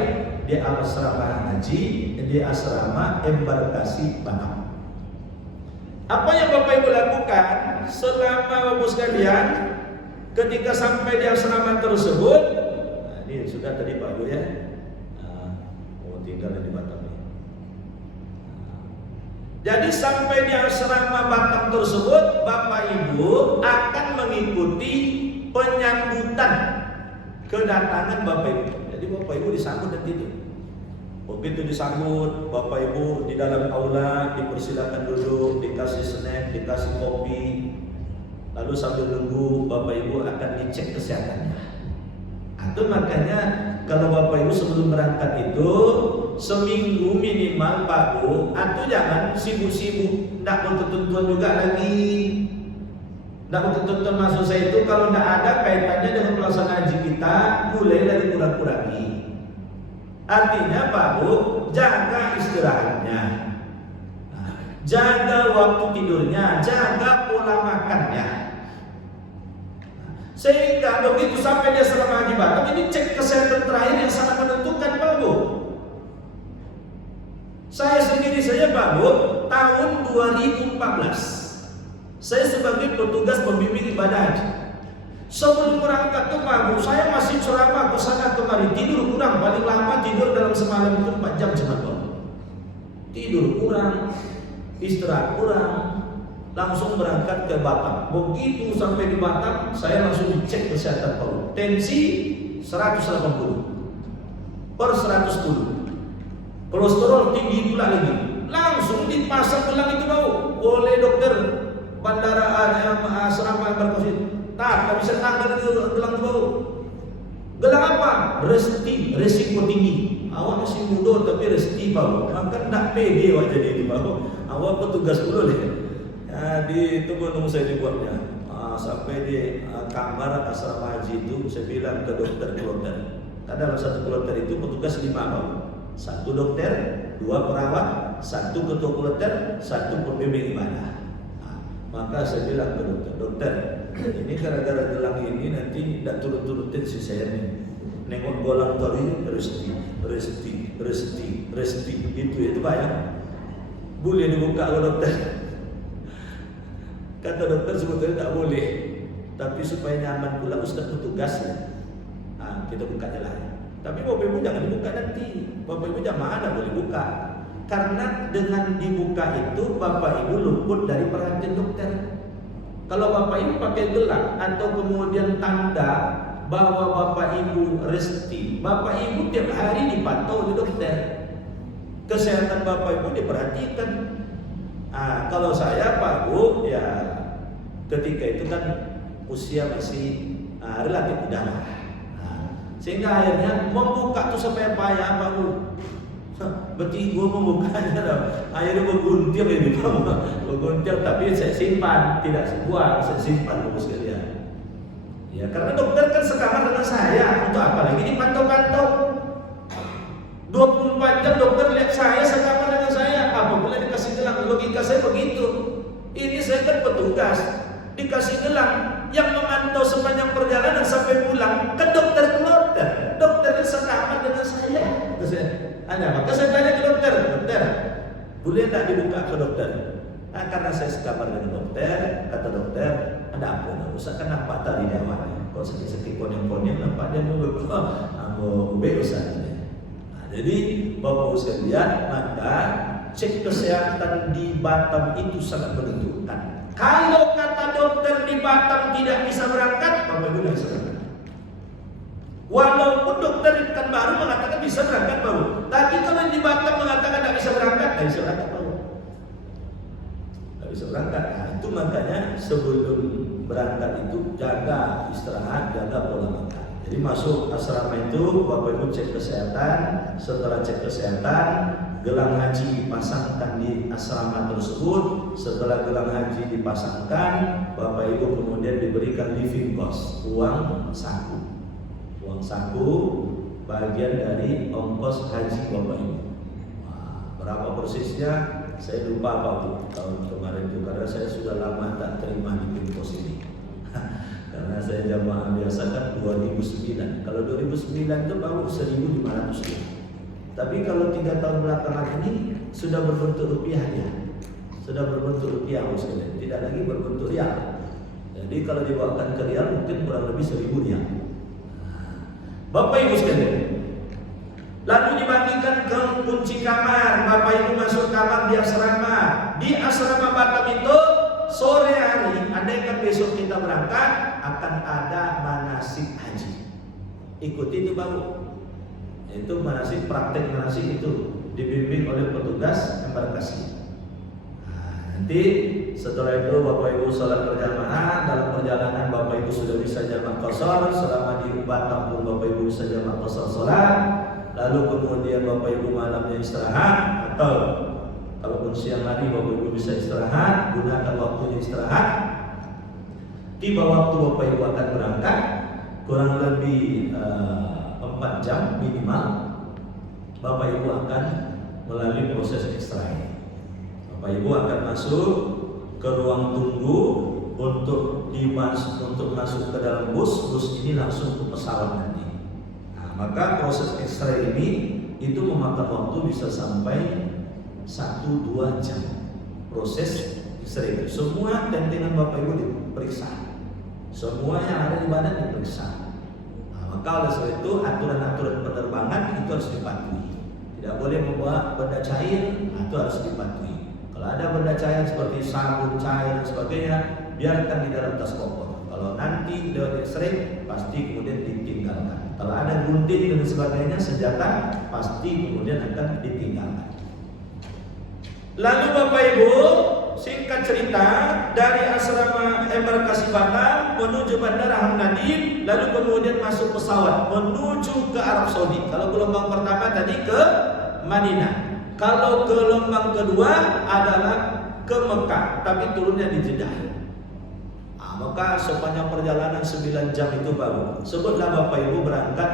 di asrama haji, di asrama embarkasi Batam. Apa yang Bapak Ibu lakukan selama Bapak Ibu sekalian ketika sampai di asrama tersebut? Nah, ini sudah tadi Pak Ibu ya. Tinggal di Batam ini. Jadi sampai di asrama Batam tersebut, Bapak Ibu akan mengikuti penyambutan kedatangan Bapak Ibu. Jadi Bapak Ibu disambut nanti itu. Begitu disambut, Bapak Ibu di dalam aula dipersilakan duduk, dikasih snack, dikasih kopi. Lalu sambil nunggu Bapak Ibu akan dicek kesehatannya. Itu makanya kalau Bapak Ibu sebelum berangkat itu seminggu minimal Pak Bu, atau jangan sibuk-sibuk, tidak berketentuan juga lagi. Tidak berketentuan maksud saya itu kalau tidak ada kaitannya dengan pelaksanaan haji kita, mulailah dikurang-kurangi. Artinya Pak Bu, jaga istirahatnya, jaga waktu tidurnya, jaga pola makannya. Sehingga begitu sampai dia selama haji Batam, ini cek kesehatan terakhir yang sangat menentukan Pak Bu. Saya sendiri Pak Bu, tahun 2014 saya sebagai petugas pembimbing ibadah haji. Sebelum berangkat tuh Pak Bu, saya masih ceramah ke sana kemari, tidur kurang, paling lama tidur dalam semalam itu 4 jam cuma Pak Bu. Tidur kurang, istirahat kurang, langsung berangkat ke Batam. Begitu sampai di Batam, saya langsung dicek kesehatan Pak Bu. Tensi 180 per 110. Kolesterol tinggi pula lagi. Langsung dipasang gelang itu Pak Bu oleh dokter bandara asrama embarkasi. Tak bisa tanggal itu gelang itu Pak Bu. Gelang apa? Resti, resiko tinggi. Awak masih muda tapi resti Pak Bu. Maka tidak pede awak jadi itu Pak Bu. Awak petugas dulu deh. Di tunggu saya dibuatnya. Sampai di kamar asrama haji itu saya bilang ke dokter. Dalam satu kloter itu petugas 5 Pak Bu. 1 dokter, 2 perawat, 1 ketua kloter, 1 pembimbing ibadah. Maka saya bilang ke dokter, ini gara-gara gelang ini nanti tidak turun-turutin si saya nih. Nengok golang tadi resti itu Pak ya. Boleh dibuka ke dokter. Kata dokter sebetulnya tidak boleh, tapi supaya nyaman pula ustaz petugas ya. Kita buka jalan. Tapi Bapak Ibu jangan dibuka nanti. Bapak Ibu jamaah tidak boleh buka. Karena dengan dibuka itu Bapak Ibu luput dari perhatian dokter. Kalau Bapak Ibu pakai gelang atau kemudian tanda bahwa Bapak Ibu resti, Bapak Ibu tiap hari dipantau oleh dokter. Kesehatan Bapak Ibu diperhatikan. Kalau saya Pak Bu ya ketika itu kan usia masih relatif muda lah. Sehingga akhirnya membuka tuh sampai payah Pak Bu. Berarti gua membukanya dah. Akhirnya berguntil ini Pak Bu. Berguntil tapi saya simpan, tidak sebuah, saya simpan Bapak sekalian. Ya karena dokter kan sekamar dengan saya. Untuk apa lagi dipantau-pantau? 24 jam dokter lihat saya sekamar dengan saya. Apa boleh dikasih gelang? Logika saya begitu. Ini saya kan petugas, dikasih gelang yang memantau sepanjang perjalanan sampai pulang ke dokter kloter. Dokternya sekamar dengan saya. Maka saya tanya ke dokter, boleh tak dibuka ke dokter? Karena saya sekamar dengan dokter, kata dokter, ada apa? Usah kan nampak tadi dia awak. Kok sakit-sakit konyang-konyang nampak dia mau usah. Jadi Bapak Ibu sekalian, maka cek kesehatan di Batam itu sangat menentukan. Kalau kata dokter di Batam tidak bisa berangkat, Bapak Ibu tidak bisa berangkat. Walaupun dokter di Pekanbaru mengatakan bisa berangkat Bapak Ibu, tapi kalau di Batam mengatakan tidak bisa berangkat, tidak bisa berangkat Bapak Ibu. sebelum berangkat itu jaga istirahat, jaga pola makan. Jadi masuk asrama itu Bapak Ibu cek kesehatan. Setelah cek kesehatan, gelang haji dipasangkan di asrama tersebut. Setelah gelang haji dipasangkan, Bapak Ibu kemudian diberikan living cost, uang saku. Uang saku bagian dari ongkos haji Bapak Ibu. Nah, berapa persisnya saya lupa Pak Bu tahun kemarin itu, karena saya sudah lama tak terima living cost ini. Karena saya jamaah biasa kan 2009. Kalau 2009 itu baru 1.500 rupiah. Tapi kalau 3 tahun belakangan ini sudah berbentuk rupiah ya. Sudah berbentuk rupiah sekalian, tidak lagi berbentuk rial. Jadi kalau dibawakan ke rial mungkin kurang lebih 1.000 rial. Bapak Ibu sekalian, lalu dibagikan ke kunci kamar. Bapak Ibu masuk kamar di asrama. Di asrama Batam itu sore hari, andaikan besok kita berangkat, akan ada manasik haji. Ikuti itu baru. Itu manasik, praktek manasik itu dibimbing oleh petugas embarkasi. Nah, nanti setelah itu Bapak Ibu salat berjamaah. Dalam perjalanan Bapak Ibu sudah bisa jamak qashar. Selama di Batam pun Bapak Ibu bisa jamak qashar salat. Lalu kemudian Bapak Ibu malamnya istirahat, atau kalaupun siang hari Bapak Ibu bisa istirahat, gunakan waktunya istirahat. Tiba waktu Bapak Ibu akan berangkat, kurang lebih 4 jam minimal, Bapak Ibu akan melalui proses ekstrai. Bapak Ibu akan masuk ke ruang tunggu untuk masuk ke dalam bus. Bus ini langsung ke pesawat nanti. Nah, maka proses ekstrai ini itu memakan waktu bisa sampai 1-2 jam. Proses ekstrai itu semua tentengan Bapak Ibu diperiksa. Semua yang ada di badan diperiksa. Nah, maka oleh sebab itu aturan-aturan penerbangan itu harus dipatuhi. Tidak boleh membawa benda cair, itu harus dipatuhi. Kalau ada benda cair seperti sabun cair dan sebagainya, biarkan di dalam tas koper. Kalau nanti lewat X-ray, pasti kemudian ditinggalkan. Kalau ada gunting dan sebagainya, senjata, pasti kemudian akan ditinggalkan. Lalu Bapak Ibu, singkat cerita, dari asrama embarkasi Batam menuju Bandara Hamdani, lalu kemudian masuk pesawat menuju ke Arab Saudi. Kalau gelombang pertama tadi ke Madinah. Kalau gelombang kedua adalah ke Mekah, tapi turunnya di Jeddah. Maka sepanjang perjalanan 9 jam itu baru. Sebutlah Bapak Ibu berangkat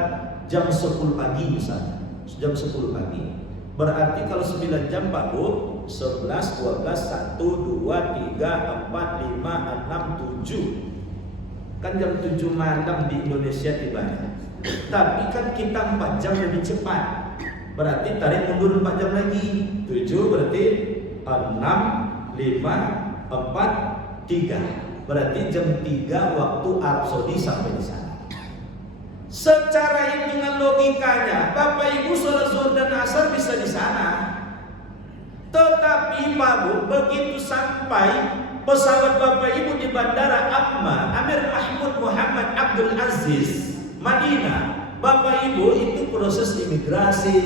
jam 10 pagi misalnya. Jam 10 pagi. Berarti kalau 9 jam Pak Bu, 11, 12, 1, 2, 3, 4, 5, 6, 7. Kan jam 7 malam di Indonesia tibanya. Tapi kan kita 4 jam lebih cepat. Berarti tarik mundur 4 jam lagi. 7 berarti 6, 5, 4, 3. Berarti jam 3 waktu Arab Saudi sampai di sana. Secara hitungan logikanya, Bapak Ibu sholat zuhur dan asar bisa di sana. Tetapi Pak Bu, begitu sampai pesawat Bapak Ibu di Bandara Amir Mahmud Muhammad Abdul Aziz, Madinah, Bapak Ibu itu proses imigrasi,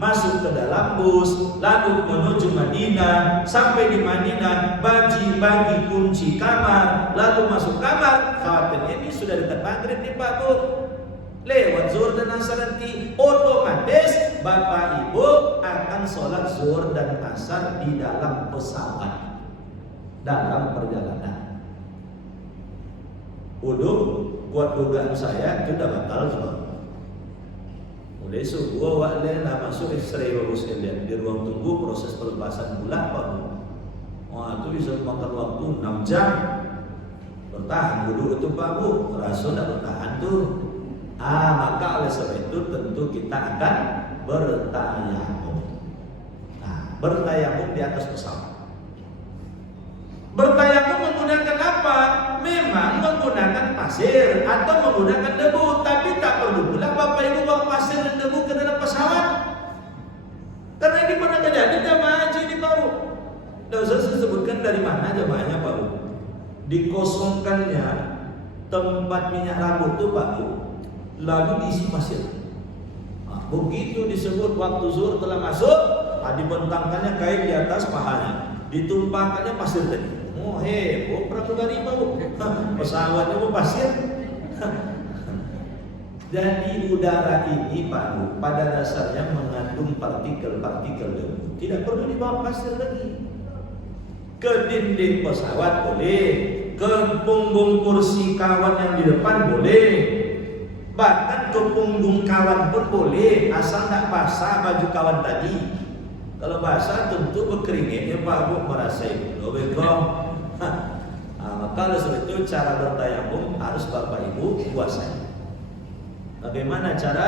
masuk ke dalam bus, lalu menuju Madinah. Sampai di Madinah, bagi kunci kamar, lalu masuk kamar. Khawatirnya ini sudah dekat maghrib nih Pak Bu. Lewat zuhur dan asar nanti, otomatis Bapak Ibu akan sholat zuhur dan asar di dalam pesawat, dalam perjalanan. Udah buat dugaan saya itu udah batal semua. Mulai subuh waktu masuk X-ray Bapak sekalian, di ruang tunggu proses pelepasan bulan Pak Bu. Wah itu bisa makan waktu 6 jam. Bertahan dulu itu Pak Bu, rasul tidak bertahan tuh. Maka oleh sebab itu tentu kita akan bertayamum. Nah, bertayamum di atas pesawat. Bertayamum menggunakan apa? Memang menggunakan pasir atau menggunakan debu, tapi tak perlu pula Bapak Ibu bawa pasir dan debu ke dalam pesawat. Karena ini pernah terjadi jamaah haji di Pak Bu. Tidak usah saya sebutkan dari mana jamaahnya Pak Bu. Dikosongkannya tempat minyak rambut itu Pak Bu, lalu diisi pasir. Begitu disebut waktu zuhur telah masuk, dibentangkannya kain di atas pahanya, ditumpahkannya pasir tadi. Oh heboh pramugari Pak Bu. Pesawatnya mau pasir. Jadi udara ini Pak Bu, pada dasarnya mengandung partikel-partikel debu. Tidak perlu dibawa pasir lagi. Ke dinding pesawat boleh, ke punggung kursi kawan yang di depan boleh, bahkan ke punggung kawan pun boleh, asal tak basah baju kawan tadi. Kalau basah tentu berkeringin ya Pak Bu, merasai dulu maka oleh sebab itu cara bertayamum harus Bapak Ibu kuasai. Bagaimana cara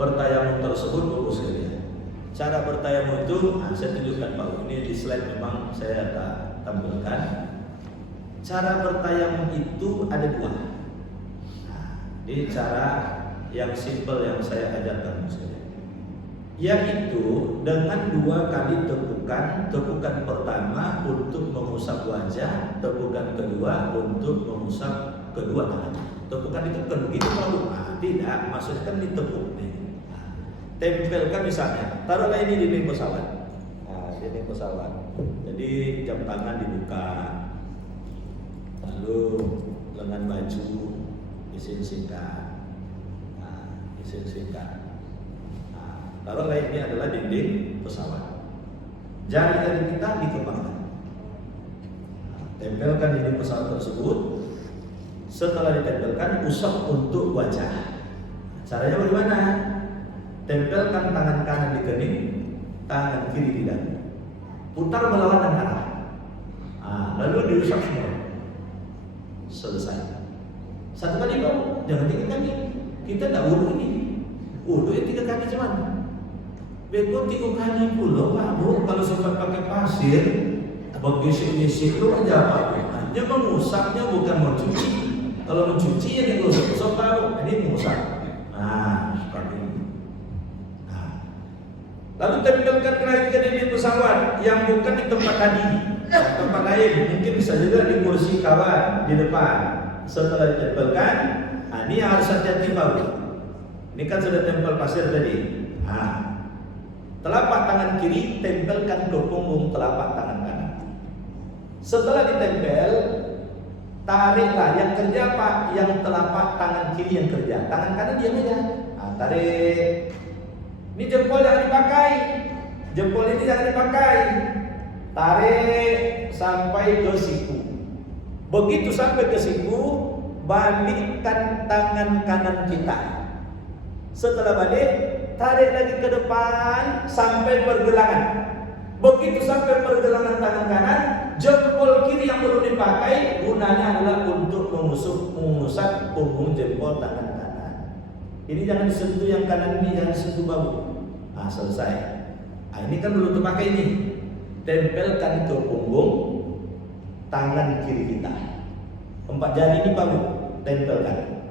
bertayamum tersebut Bapak sekalian? Cara bertayamum itu saya tunjukkan Pak Bu. Ini di slide memang saya tak tampilkan. Cara bertayamum itu ada dua. Ini cara yang simple yang saya ajarkan sekalian. Yaitu dengan 2 kali tepukan. Tepukan pertama untuk mengusap wajah, tepukan kedua untuk mengusap kedua tangan. Tepukan itu bukan begitu Pak Bu. Tidak, maksudnya kan ditepuk nih. Tempelkan misalnya, taruhlah ini dinding pesawat. Dinding pesawat. Jadi jam tangan dibuka, lalu lengan baju disingkat. Taruhlah ini adalah dinding pesawat. Jari-jari kita dikembangkan. Tempelkan dinding pesawat tersebut. Setelah ditempelkan, usap untuk wajah. Caranya bagaimana? Tempelkan tangan kanan di kening, tangan kiri di dagu. Putar berlawanan arah. Lalu diusap semua. Selesai. Satu kali Pak, jangan 3 kali. Kita tak wudhu ini. Wudhu ya 3 kali cuman. Beko 3 kali pula Pak Bu. Kalau sempat pakai pasir, bergesek-gesek itu aja Pak. Hanya mengusapnya bukan mencuci. Kalau mencuci ya digosok-gosok Pak Bu. Ini mengusap. Seperti ini. Lalu tempelkan lagi ke dinding pesawat yang bukan di tempat tadi, tempat lain. Mungkin bisa juga di kursi kawan di depan. Setelah ditempelkan, ini harus hati-hati Pak Bu. Ini kan sudah tempel pasir tadi. Telapak tangan kiri tempelkan ke punggung telapak tangan kanan. Setelah ditempel, tariklah. Yang kerja Pak, yang telapak tangan kiri yang kerja. Tangan kanan diam aja. Tarik. Ini jempol jangan dipakai. Jempol ini jangan dipakai. Tarik sampai ke siku. Begitu sampai ke siku, balikkan tangan kanan kita. Setelah balik, tarik lagi ke depan sampai pergelangan. Begitu sampai pergelangan tangan kanan, jempol kiri yang perlu dipakai gunanya adalah untuk mengusap punggung jempol tangan kanan. Ini jangan disentuh yang kanan, ini jangan disentuh bahu. Selesai. Ini kan belum terpakai ini. Tempelkan ke punggung tangan kiri kita. 4 jari ini Pak Bu, tempelkan.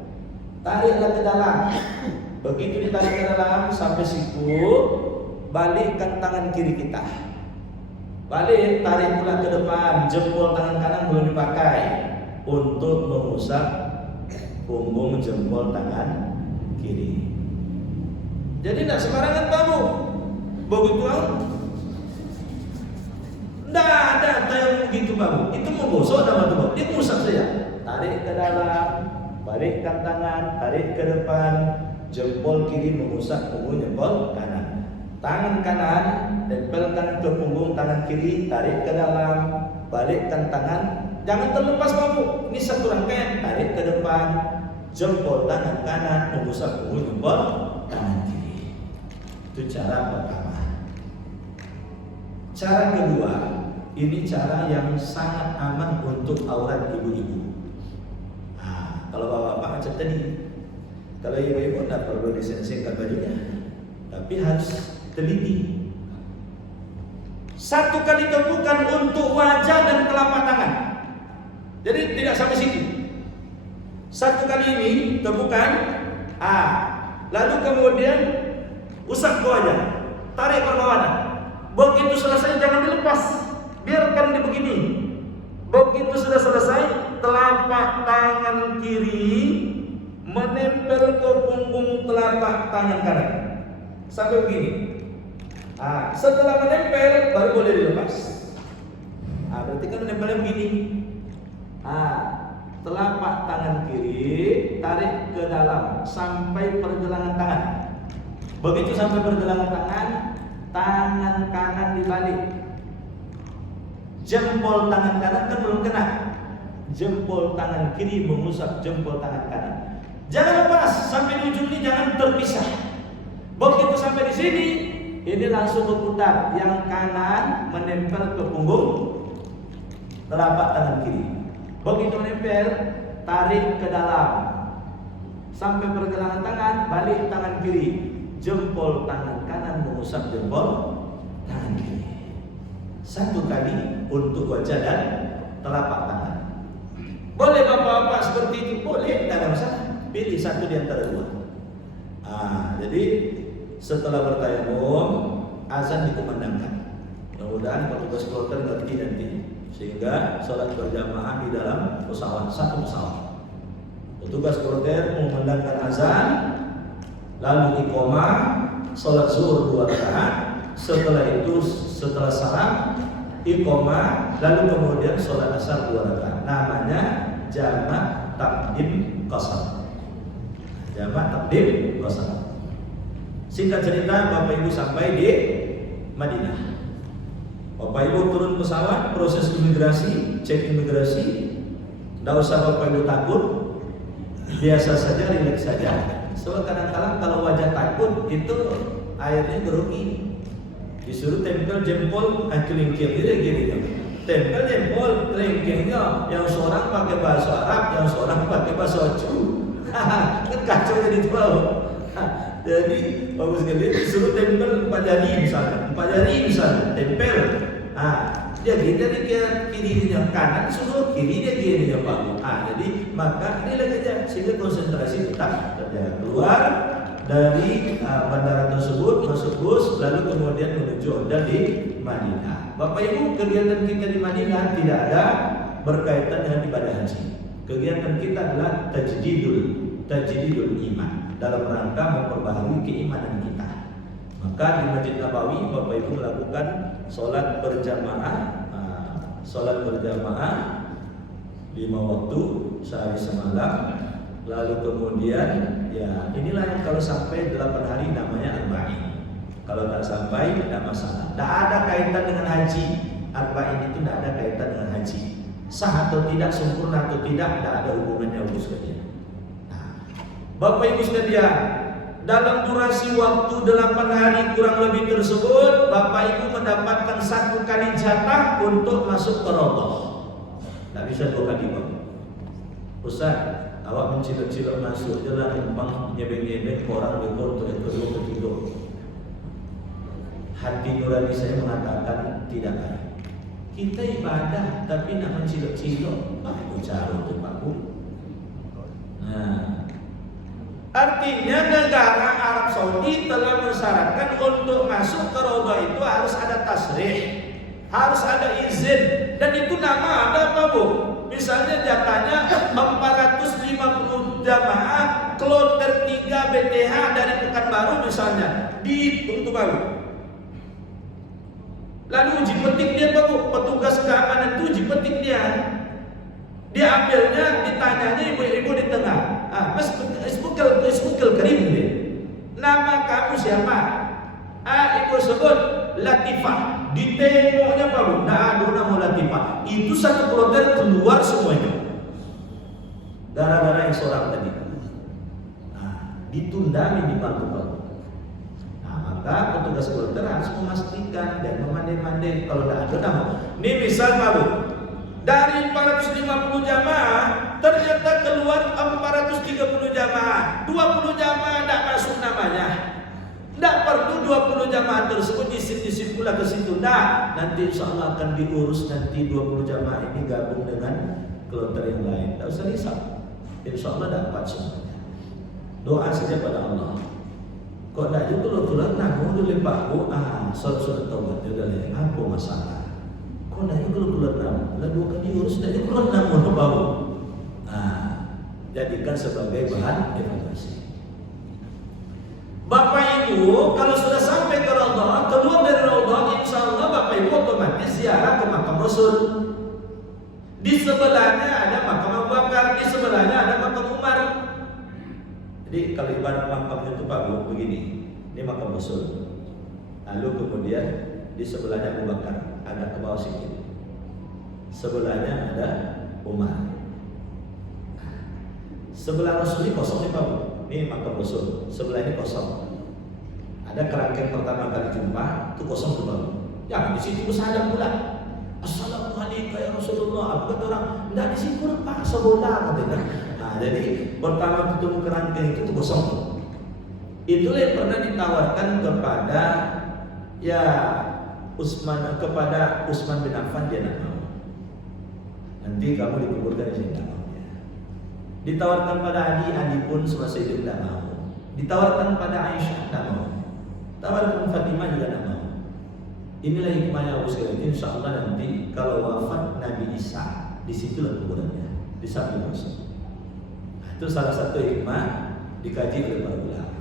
Tariklah ke dalam. Begitu ditarik ke dalam sampai siku, balikkan tangan kiri kita. Balik, tarik pula ke depan. Jempol tangan kanan belum dipakai untuk mengusap punggung jempol tangan kiri. Jadi tidak sembarangan Pak Bu. Begitu tidak ada tayamum gitu Pak Bu. Itu mau gosok sama tuh Pak. Dia mengusap saja. Tarik ke dalam, balikkan tangan, tarik ke depan. Jempol kiri mengusap punggung jempol kanan. Tangan kanan tempelkan ke punggung tangan kiri, tarik ke dalam, balikkan tangan. Jangan terlepas Pak Bu. Ini satu rangkaian. Tarik ke depan, jempol tangan kanan mengusap punggung jempol tangan kiri. Itu cara pertama. Cara kedua, ini cara yang sangat aman untuk aurat ibu-ibu. Kalau bapak-bapak macam tadi. Kalau ibu-ibu tidak perlu disensingkan bajunya, tapi harus teliti. 1 kali tepukan untuk wajah dan telapak tangan. Jadi tidak sampai situ. 1 kali ini tepukan, lalu kemudian usap ke wajah, tarik perlawanan. Begitu selesai jangan dilepas, biarkan di begini. Begitu sudah selesai, telapak tangan kiri menempel ke punggung telapak tangan kanan sampai begini. Setelah menempel baru boleh dilepas. Berarti kan nempelnya begini. Telapak tangan kiri tarik ke dalam sampai pergelangan tangan. Begitu sampai pergelangan tangan, tangan kanan dibalik. Jempol tangan kanan kan belum kena. Jempol tangan kiri mengusap jempol tangan kanan. Jangan lepas sampai di ujung ini, jangan terpisah. Begitu sampai di sini, ini langsung berputar. Yang kanan menempel ke punggung telapak tangan kiri. Begitu menempel, tarik ke dalam sampai pergelangan tangan, balik tangan kiri. Jempol tangan kanan mengusap jempol tangan kiri. Satu kali untuk wajah dan telapak tangan. Boleh bapak-bapak seperti itu? Boleh, tidak ada masalah. Pilih satu di antara dua. Jadi setelah bertayamum, azan dikumandangkan. Mudah-mudahan petugas kloter ngerti nanti, sehingga sholat berjamaah di dalam pesawat, satu pesawat. Petugas kloter mengumandangkan azan, lalu iqamah, sholat zuhur 2 rakaat. Setelah itu, setelah salam, iqamah, lalu kemudian sholat asar 2 rakaat. Namanya jamak takdim qasar. Jamak takdim qasar. Singkat cerita, Bapak Ibu sampai di Madinah. Bapak Ibu turun pesawat, proses imigrasi, cek imigrasi. Tidak usah Bapak Ibu takut, biasa saja, rileks saja. Soalnya kadang-kadang kalau wajah takut itu airnya grogi. Disuruh tempel jempol, kelingking gini. Tempel jempol, kelingkingnya. Yang seorang pakai bahasa Arab, yang seorang pakai bahasa Cu. Kan kacau jadi tahu. Jadi bagus sekali disuruh tempel 4 jari misalnya, tempel. Dia gini dari kiri yang kanan, suruh kiri dia gini yang bagus. Jadi maka ini lagi aja sehingga konsentrasi tetap terjaga. Keluar dari bandara tersebut, masuk bus, lalu kemudian menuju hotel di Madinah. Bapak Ibu, kegiatan kita di Madinah tidak ada berkaitan dengan ibadah haji. Kegiatan kita adalah tajdidul iman, dalam rangka memperbaharui keimanan kita. Maka di Masjid Nabawi Bapak Ibu melakukan sholat berjamaah 5 waktu sehari semalam. Lalu kemudian ya inilah yang kalau sampai 8 hari namanya arba'in. Kalau tak sampai tidak masalah. Tidak ada kaitan dengan haji. Arba'in itu tidak ada kaitan dengan haji. Sah atau tidak, sempurna atau tidak ada hubungannya Ibu sekalian. Bapak Ibu sekalian, dalam durasi waktu 8 hari kurang lebih tersebut, Bapak Ibu mendapatkan 1 kali jatah untuk masuk ke Raudhah. Tidak bisa 2 kali Bapak. Ustaz, awak mencilok-cilok masuk je lah, empang nyebeng-nyebeng orang dekor untuk yang kedua ketiga. Hati nurani saya mengatakan tidak baik. Kita ibadah tapi nak mencilok-cilok, aku cara untuk Pak Bu. Artinya negara Arab Saudi telah mensyaratkan untuk masuk ke Raudhah itu harus ada tasrih, harus ada izin, dan itu nama ada apa Bu? Misalnya jatahnya 450 jamaah kloter 3 BTH dari Pekanbaru misalnya, dihitung tuh baru. Lalu uji petik dia Bu, petugas keamanan itu uji petik dia. Diambilnya, ditanyanya ibu-ibu di tengah. Mas ismukal karim dia. Nama kamu siapa? Ibu sebut Latifah. Ditengoknya Pak Bu, nah ada nama Latifah. Itu 1 kloter keluar semuanya. Gara-gara yang seorang tadi. Ditunda minimal Pak Bu. Maka petugas kloter harus memastikan dan memandai-mandai kalau tidak ada nama. Ini misal Pak Bu, dari 450 jamaah ternyata keluar 430 jamaah, 20 jamaah tidak masuk namanya. Tidak perlu 20 jamaah tersebut diisi pula ke situ. Nah, nanti insya Allah akan diurus nanti 20 jamaah ini gabung dengan kloter yang lain. Tidak usah risau. Insya Allah dapat semuanya. Doa saja pada Allah. Kok tidak juga keluar nanggung dulu Pak Bu. Surat taubat juga lah. Apa masalah? Kok tidak juga keluar nanggung? Lalu akan diurus tidak juga keluar nanggung Pak Bu. Jadikan sebagai bahan evaluasi. Bapak Ibu, kalau sudah sampai ke Raudhah, keluar dari Raudhah, insya Allah Bapak Ibu otomatis ziarah ke makam Rasul. Di sebelahnya ada makam Abu Bakar, di sebelahnya ada makam Umar. Jadi kalau ibarat makamnya itu Pak Bu begini, ini makam Rasul. Lalu kemudian di sebelahnya Abu Bakar, agak ke bawah sedikit. Sebelahnya ada Umar. Sebelah Rasul ini kosong nih Pak Bu. Ini makam Rasul. Sebelah ini kosong. Ada kerangkeng pertama kali jumpa itu kosong tuh Pak Bu. Jangan di situ bersalam pula. Assalamualaikum ya Rasulullah. Apa kata orang? Enggak di situ Pak, sebelah katanya. Nah, jadi pertama ketemu kerangkeng itu kosong. Itulah yang pernah ditawarkan kepada kepada Utsman bin Affan, dia tidak mau. Nanti kamu dikuburkan di sini. Ditawarkan pada Ali pun semasa hidup tidak mau. Ditawarkan pada Aisyah tidak mau. Tawarkan Fatimah juga tidak mau. Inilah hikmahnya Abu Sulaim. Insya Allah nanti kalau wafat Nabi Isa, disitulah kuburannya, di samping Rasul. Itu salah satu hikmah dikaji oleh para ulama.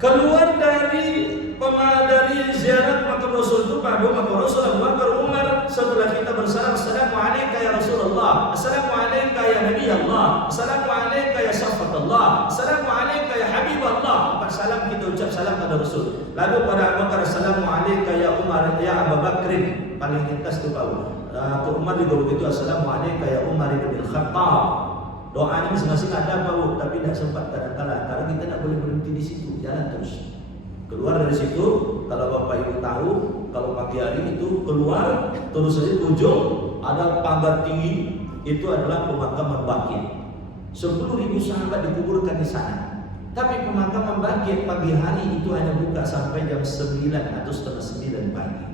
Keluar dari ziarah makam Rasul itu Pak Bu, maka Rasul Abu Bakar Umar setelah kita bersalam, Assalamualaikum ya Rasulullah, Assalamualaikum ya Nabi Allah, Assalamualaikum ya Syafatullah, Assalamualaikum ya Habib Allah. Empat salam kita ucap salam pada Rasul. Lalu pada Abu Bakar, Assalamualaikum ya Umar ya Abu Bakrin, paling ringkas itu Pak Bu. Ke Umar juga begitu, Assalamualaikum ya Umar bin Khattab. Doa ini masing-masing ada Pak Bu, tapi tidak sempat kadang-kadang karena kita tidak boleh berhenti di situ, jalan terus. Keluar dari situ, kalau Bapak Ibu tahu, kalau pagi hari itu keluar terus saja ujung ada pagar tinggi, itu adalah pemakaman Baqi'. 10.000 sahabat dikuburkan di sana. Tapi pemakaman Baqi' pagi hari itu hanya buka sampai jam 9 atau setengah 9 pagi.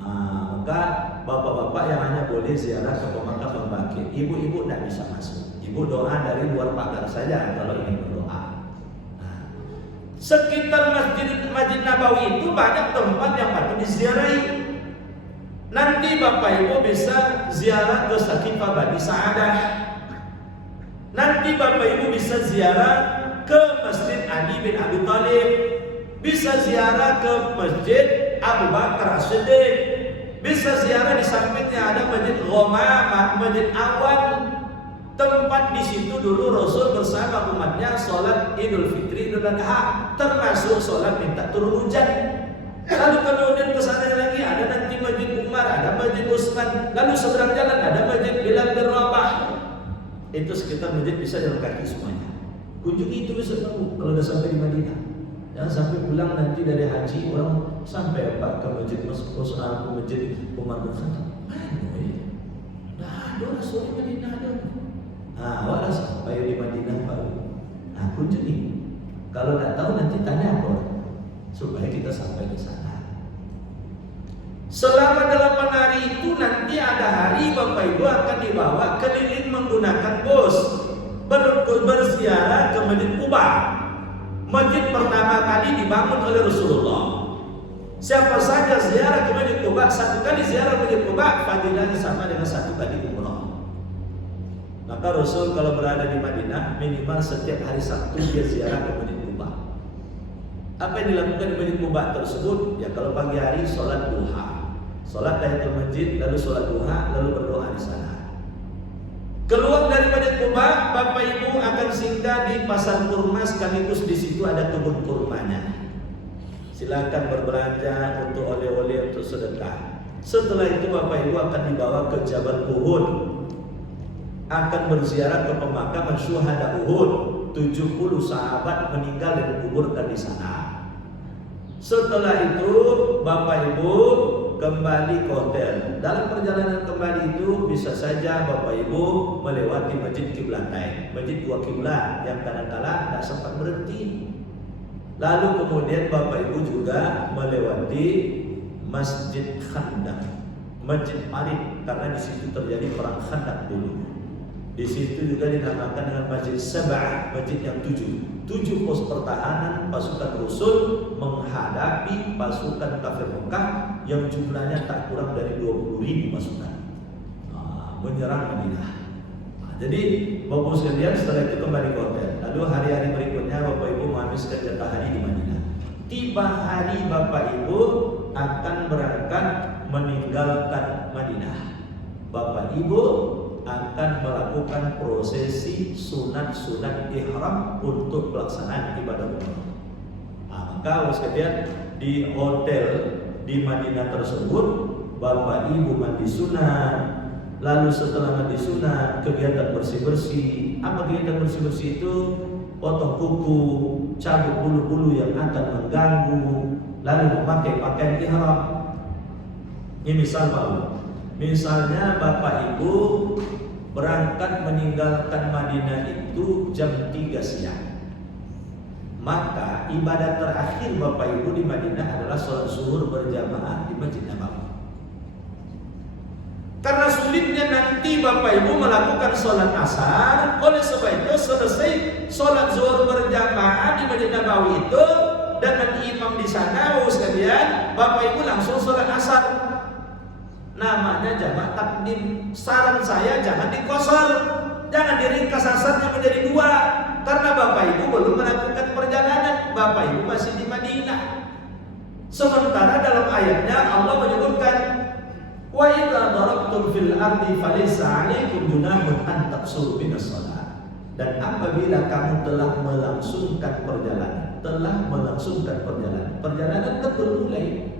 Maka bapak-bapak yang hanya boleh ziarah ke pemakaman Baqi', ibu-ibu tidak bisa masuk. Ibu doa dari luar pagar saja kalau ingin berdoa. Sekitar Masjid Nabawi itu banyak tempat yang patut diziarahi. Nanti Bapak Ibu bisa ziarah ke Saqifah Bani Sa'adah. Nanti Bapak Ibu bisa ziarah ke Masjid Ali bin Abi Thalib. Bisa ziarah ke Masjid Abu Bakar As-Siddiq. Bisa ziarah di sampingnya ada Masjid Ghamamah, Masjid Awan. Tempat di situ dulu Rasul bersama umatnya sholat Idul Fitri, Idul Adha, termasuk sholat minta turun hujan. Lalu kemudian ke sana lagi ada nanti Masjid Umar, ada Masjid Utsman, lalu seberang jalan ada Masjid Bilal bin Rabah. Itu sekitar masjid bisa jalan kaki semuanya. Kunjungi itu bisa tahu kalau sudah sampai di Madinah. Jangan sampai pulang nanti dari haji orang sampai apa ke Masjid Masjid Umar bin Khattab. Nah, ada Rasul di Madinah ada. Walau sampai di Madinah baru. Kunjungi. Kalau tidak tahu nanti tanya apa supaya kita sampai ke sana. Selama 8 hari itu nanti ada hari Bapak Ibu akan dibawa keliling menggunakan bus berziarah ke Masjid Quba. Masjid pertama kali dibangun oleh Rasulullah. Siapa saja ziarah ke Masjid Quba, satu kali ziarah Masjid Quba, fadilahnya sama dengan satu kali umrah. Maka Rasul kalau berada di Madinah minimal setiap hari Sabtu dia ziarah ke Masjid Quba. Apa yang dilakukan di Masjid Quba tersebut? Ya kalau pagi hari sholat duha, sholat tahiyatul masjid, lalu sholat duha, lalu berdoa di sana. Keluar dari Masjid Quba, Bapak Ibu akan singgah di pasar kurma, sekaligus di situ ada kebun kurmanya. Silakan berbelanja untuk oleh-oleh, untuk sedekah. Setelah itu Bapak Ibu akan dibawa ke Jabal Uhud, akan berziarah ke pemakaman syuhada Uhud. 70 sahabat meninggal dan dikuburkan di sana. Setelah itu Bapak Ibu kembali ke hotel. Dalam perjalanan kembali itu bisa saja Bapak Ibu melewati Masjid Qiblatain, Masjid dua kiblat yang kadang-kala tidak sempat berhenti. Lalu kemudian Bapak Ibu juga melewati Masjid Khandaq, Masjid Parit, karena di situ terjadi perang Khandaq dulu. Di situ juga dinamakan dengan Masjid Sab'ah, masjid yang 7 pos pertahanan pasukan Rasul menghadapi pasukan kafir Mekah yang jumlahnya tak kurang dari 20.000 pasukan menyerang Madinah. Jadi Bapak sekalian setelah itu kembali ke hotel. Lalu hari-hari berikutnya Bapak Ibu menghabiskan jatah hari di Madinah. Tiba hari Bapak Ibu akan berangkat meninggalkan Madinah. Bapak Ibu akan melakukan prosesi sunat-sunat ihram untuk pelaksanaan ibadah umrah. Maka sekalian di hotel di Madinah tersebut, Bapak Ibu mandi sunat. Lalu setelah mandi sunat, kegiatan bersih-bersih. Apa kegiatan bersih-bersih itu? Potong kuku, cabut bulu-bulu yang akan mengganggu, lalu memakai pakaian ihram. Ini misal Pak. Misalnya Bapak Ibu berangkat meninggalkan Madinah itu jam 3 siang. Maka ibadah terakhir Bapak Ibu di Madinah adalah sholat zuhur berjamaah di Masjid Nabawi. Karena sulitnya nanti Bapak Ibu melakukan sholat asar, oleh sebab itu selesai sholat zuhur berjamaah di Masjid Nabawi itu dengan imam di sana, sekalian Bapak Ibu langsung sholat asar. Namanya jamak takdim. Saran saya jangan dikosor, jangan diringkas asarnya menjadi 2, karena Bapak Ibu belum melakukan perjalanan. Bapak Ibu masih di Madinah. Sementara dalam ayatnya Allah menyebutkan, wa idza darabtum fil ardi falaysa 'alaikum junahun an taqsuru minas shalah. Dan apabila kamu telah melangsungkan perjalanan, perjalanan kan belum mulai.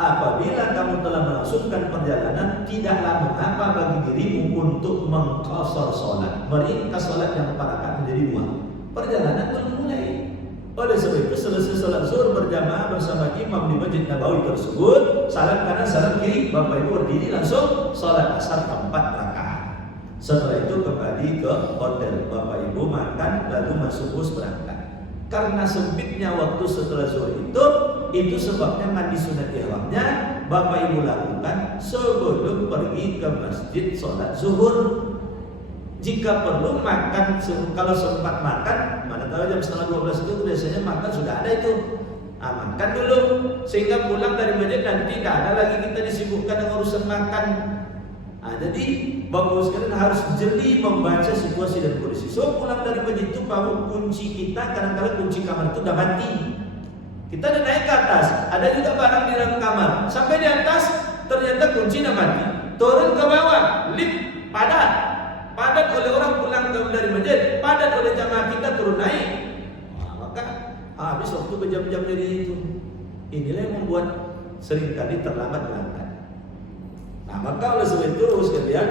Apabila kamu telah melangsungkan perjalanan, tidaklah mengapa bagi dirimu untuk mengqasar salat, meringkas salat yang rakaat menjadi 2. Perjalanan belum mulai. Oleh sebab itu selesai salat zuhur berjamaah bersama imam di Masjid Nabawi tersebut, salat kanan salat kiri, Bapak Ibu berdiri langsung salat asar 4 rakaat. Setelah itu kembali ke hotel, Bapak Ibu makan lalu masuk bus berangkat. Karena sempitnya waktu setelah zuhur itu sebabnya mandi sunat ihramnya Bapak Ibu lakukan sebelum pergi ke masjid sholat zuhur. Jika perlu makan, kalau sempat makan, mana tahu jam 11:30 itu biasanya makan sudah ada itu. Makan dulu sehingga pulang dari masjid nanti tidak ada lagi kita disibukkan dengan urusan makan. Jadi Bapak sekalian harus jeli membaca situasi dan kondisi. So pulang dari masjid itu bawa kunci kita, kadang-kadang kunci kamar itu udah mati. Kita udah naik ke atas, ada juga barang di dalam kamar. Sampai di atas ternyata kunci udah mati. Turun ke bawah, lift padat oleh orang pulang dari masjid, padat oleh jamaah kita turun naik. Maka habis waktu berjam-jam jadi itu. Inilah yang membuat seringkali terlambat berangkat. Maka oleh sebab itu sekalian,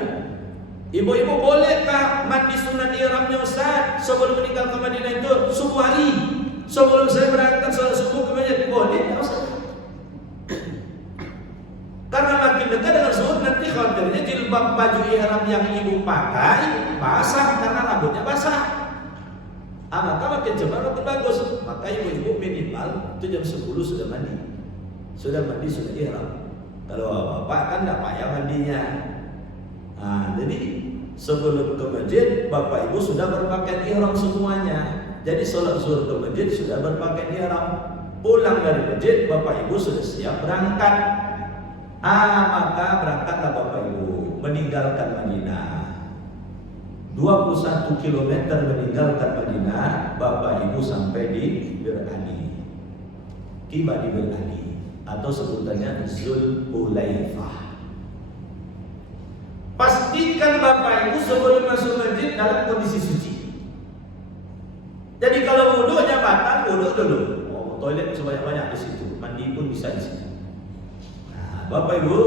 ibu-ibu bolehkah mandi sunat ihramnya Ustaz sebelum meninggalkan Madinah itu subuh hari? Sebelum saya berangkat sholat subuh ke masjid, boleh tak Ustaz? Karena makin dekat dengan zuhur nanti khawatirnya jilbab baju ihram yang ibu pakai basah karena rambutnya basah. Maka makin cepat makin bagus. Maka ibu-ibu minimal itu jam 10 sudah mandi sunat ihram. Kalau bapak kan tidak payah mandinya. Jadi sebelum ke masjid Bapak Ibu sudah berpakaian ihram semuanya. Jadi sholat zuhur ke masjid sudah berpakaian ihram. Pulang dari masjid Bapak Ibu sudah siap berangkat. Maka berangkatlah Bapak Ibu meninggalkan Madinah. 21 km meninggalkan Madinah, Bapak Ibu sampai di Bir Ali. Tiba di Bir Ali atau sebutannya Zulhulaifah. Pastikan Bapak Ibu sebelum masuk masjid dalam kondisi suci. Jadi kalau wudunya batal, wudu dulu. Toilet sebanyak-banyak di situ, mandi pun bisa di situ. Bapak Ibu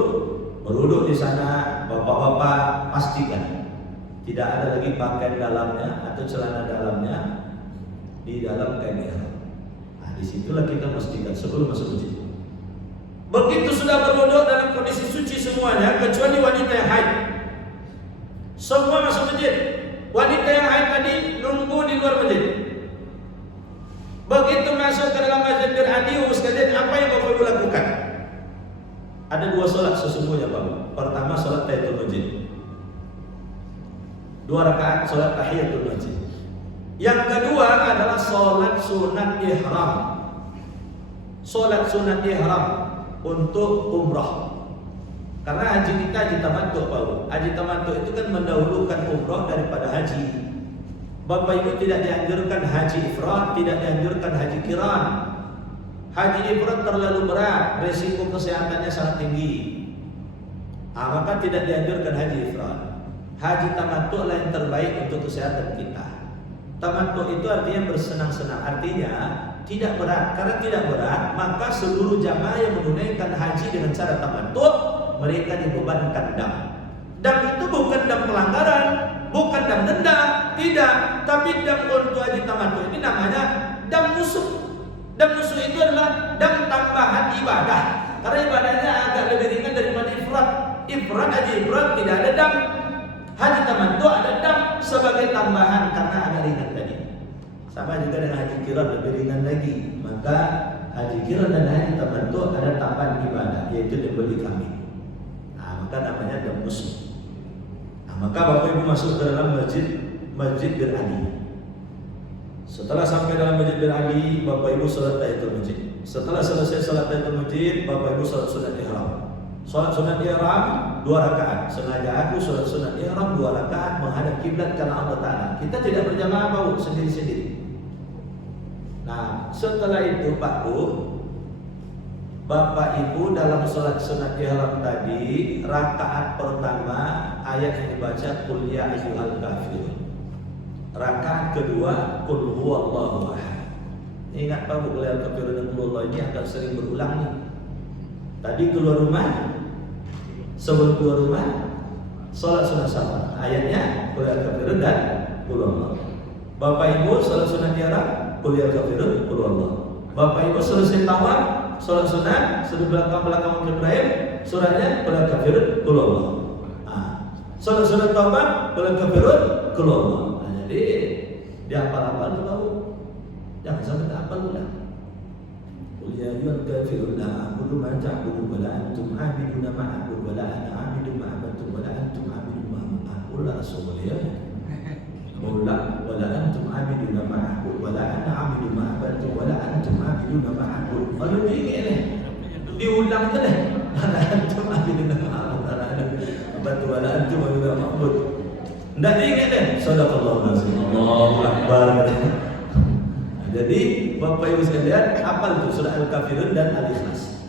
berwudu di sana, bapak-bapak pastikan tidak ada lagi pakaian dalamnya atau celana dalamnya di dalam kain ihram. Disitulah kita pastikan sebelum masuk masjid. Begitu sudah berwudu dalam kondisi suci semuanya, kecuali wanita yang haid. Semua masuk masjid. Wanita yang haid tadi nunggu di luar masjid. Begitu masuk ke dalam masjid Bir Ali, sekalian apa yang Bapak Ibu lakukan? Ada 2 sholat sesungguhnya Bapak. Pertama sholat tahiyatul masjid, 2 rakaat sholat tahiyatul masjid. Yang kedua adalah sholat sunat ihram. Sholat sunat ihram untuk umrah. Karena haji kita haji tamattu, Pak. Haji tamattu itu kan mendahulukan umrah daripada haji. Bapak Ibu tidak dianjurkan haji ifrad, tidak dianjurkan haji qiran. Haji ifrad terlalu berat, resiko kesehatannya sangat tinggi. Maka tidak dianjurkan haji ifrad. Haji tamattu lah yang terbaik untuk kesehatan kita. Tamattu itu artinya bersenang-senang, artinya tidak berat. Karena tidak berat, maka seluruh jamaah yang menunaikan haji dengan cara tamattu, mereka dibebankan dam. Dam itu bukan dam pelanggaran, bukan dam denda, tidak. Tapi dam untuk haji tamattu ini namanya dam nusuk. Dam nusuk itu adalah dam tambahan ibadah. Karena ibadahnya agak lebih ringan daripada ifrad. Ifrad, haji ifrad tidak ada dam. Haji tamattu ada dam sebagai tambahan karena agak ringan tadi. Sama juga dengan haji qiran, lebih ringan lagi. Maka haji qiran dan haji tamattu ada tambahan ibadah, yaitu dibeli kambing. Maka namanya dam nusuk. Maka Bapak Ibu masuk ke dalam Masjid Bir Ali. Setelah sampai dalam Masjid Bir Ali, Bapak Ibu salat tahiyatul masjid. Setelah selesai salat tahiyatul masjid, Bapak Ibu salat sunat ihram. Salat sunat ihram 2 rakaat. Sengaja aku salat sunat ihram 2 rakaat menghadap kiblat karena Allah Taala. Kita tidak berjamaah Bapak sendiri-sendiri. Nah, setelah itu Pak Bu, Bapak Ibu dalam salat sunat ihram tadi, rakaat pertama ayat yang dibaca qul ya ayyuhal kafirun. Rakaat kedua qul huwallahu ahad. Ingat Pak Bu, qul ya ayyuhal kafirun dan qul huwallahu ini akan sering berulang nih. Tadi keluar rumah, sebelum keluar rumah, salat sunat sama. Ayatnya qul ya ayyuhal kafirun dan qul huwallahu. Bapak Ibu salat sunat ihram qul ya ayyuhal kafirun qul huwallahu. Bapak Ibu selesai tawaf salat sunat, sudah belakang Ibrahim, suratnya qul ya ayyuhal kafirun qul huwallahu. Salat sunat taubat qul ya ayyuhal kafirun qul huwallahu. Jadi dihafal-hafal tuh tahu. Jangan sampai tak hafal ulang. Qul ya ayyuhal kafirun la a'budu ma ta'budun wa la antum 'abiduna ma a'budu wa la ana 'abidu ma 'abadtum wa la antum 'abidun ma a'budu la rasulullah. Qul wa la antum 'abiduna ma a'budu wa la ana 'abidu ma 'abadtum wa la antum 'abiduna ma a'budu. Kalau ini diulang tu deh. La antum 'abiduna ma a'budu wa la antum 'abiduna ma a'budu. Tidak diingat deh. Sadaqallahu azim. Allahu Akbar. Jadi Bapak Ibu sekalian, hafal itu surah Al-Kafirun dan Al-Ikhlas.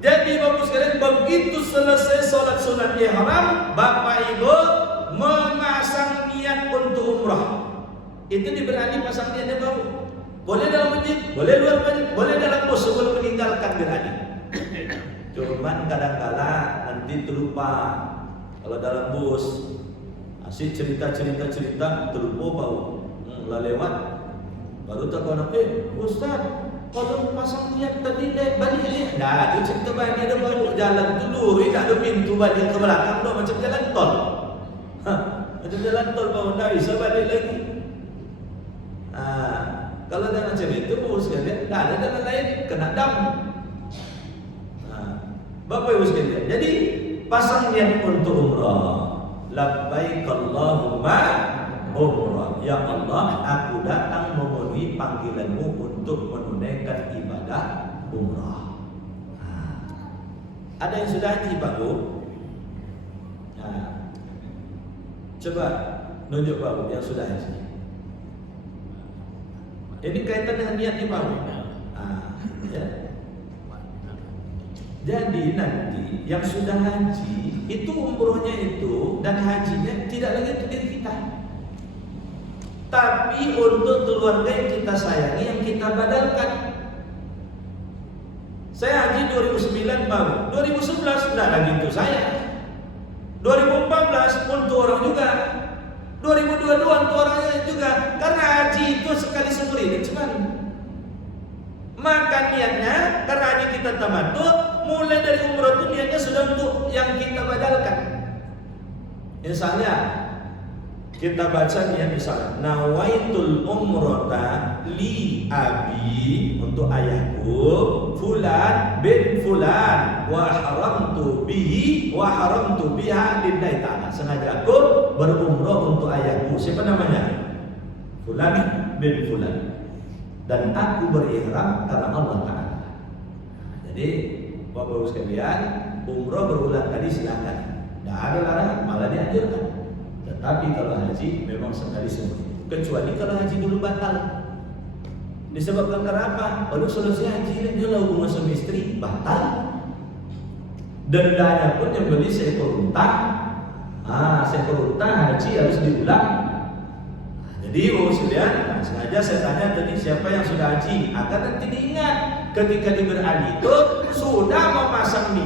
Jadi Bapak Ibu sekalian, begitu selesai salat sunat ihram, Bapak Ibu memasang niat untuk umrah. Itu diberani pasang niatnya Bapak. Boleh dalam masjid, boleh luar masjid, boleh dalam bus sebelum meninggalkan berani. Cuman kadang-kala nanti terlupa. Kalau dalam bus asyik cerita terlupa bau lewat baru tak kau nak Ustaz kalau pasang niat tadi balik dah tu cerita balik ada baru jalan dulu tidak ada pintu balik ke belakang tu macam jalan tol macam jalan tol baru dah bisa balik lagi. Kalau dah macam itu bos sekalian dah ada jalan lain kena dam. Bapak Ibu sekalian, jadi pasang niat untuk umrah. Labbaik Allahumma umrah. Ya Allah, aku datang memenuhi panggilanmu untuk menunaikan ibadah umrah. Ada yang sudah haji Pak Bu? Coba nunjuk Pak Bu yang sudah haji. Ini kaitan dengan niat ni Pak Bu. Ya. Jadi nanti yang sudah haji itu umrohnya itu dan hajinya tidak lagi untuk diri kita, tapi untuk keluarga yang kita sayangi, yang kita badalkan. Saya haji 2009 baru, 2011 tidak lagi untuk saya, 2014 untuk orang juga, 2022 untuk orangnya juga. Karena haji itu sekali seumur hidup cuman. Maka niatnya karena haji kita tamattu, mulai dari umrah itu niatnya sudah untuk yang kita badalkan. Misalnya kita baca niat misalnya nawaitul umrata li abi, untuk ayahku fulan bin fulan wa haramtu biha lillahi ta'ala. Sengaja aku berumrah untuk ayahku. Siapa namanya? Fulan bin fulan. Dan aku berihram karena Allah Ta'ala. Jadi Bapak Ibu sekalian, umrah berulang kali silakan. Tidak ada larangan, malah dianjurkan. Tetapi kalau haji memang sekali seumur hidup. Kecuali kalau haji dulu batal. Disebabkan karena apa? Baru selesai haji dia lah hubungan suami istri batal. Dendanya pun yang beli seekor unta. Seekor unta haji harus diulang. Jadi sudah, sengaja saya tanya tadi siapa yang sudah haji, agar nanti diingat ketika di berhaji itu sudah memasang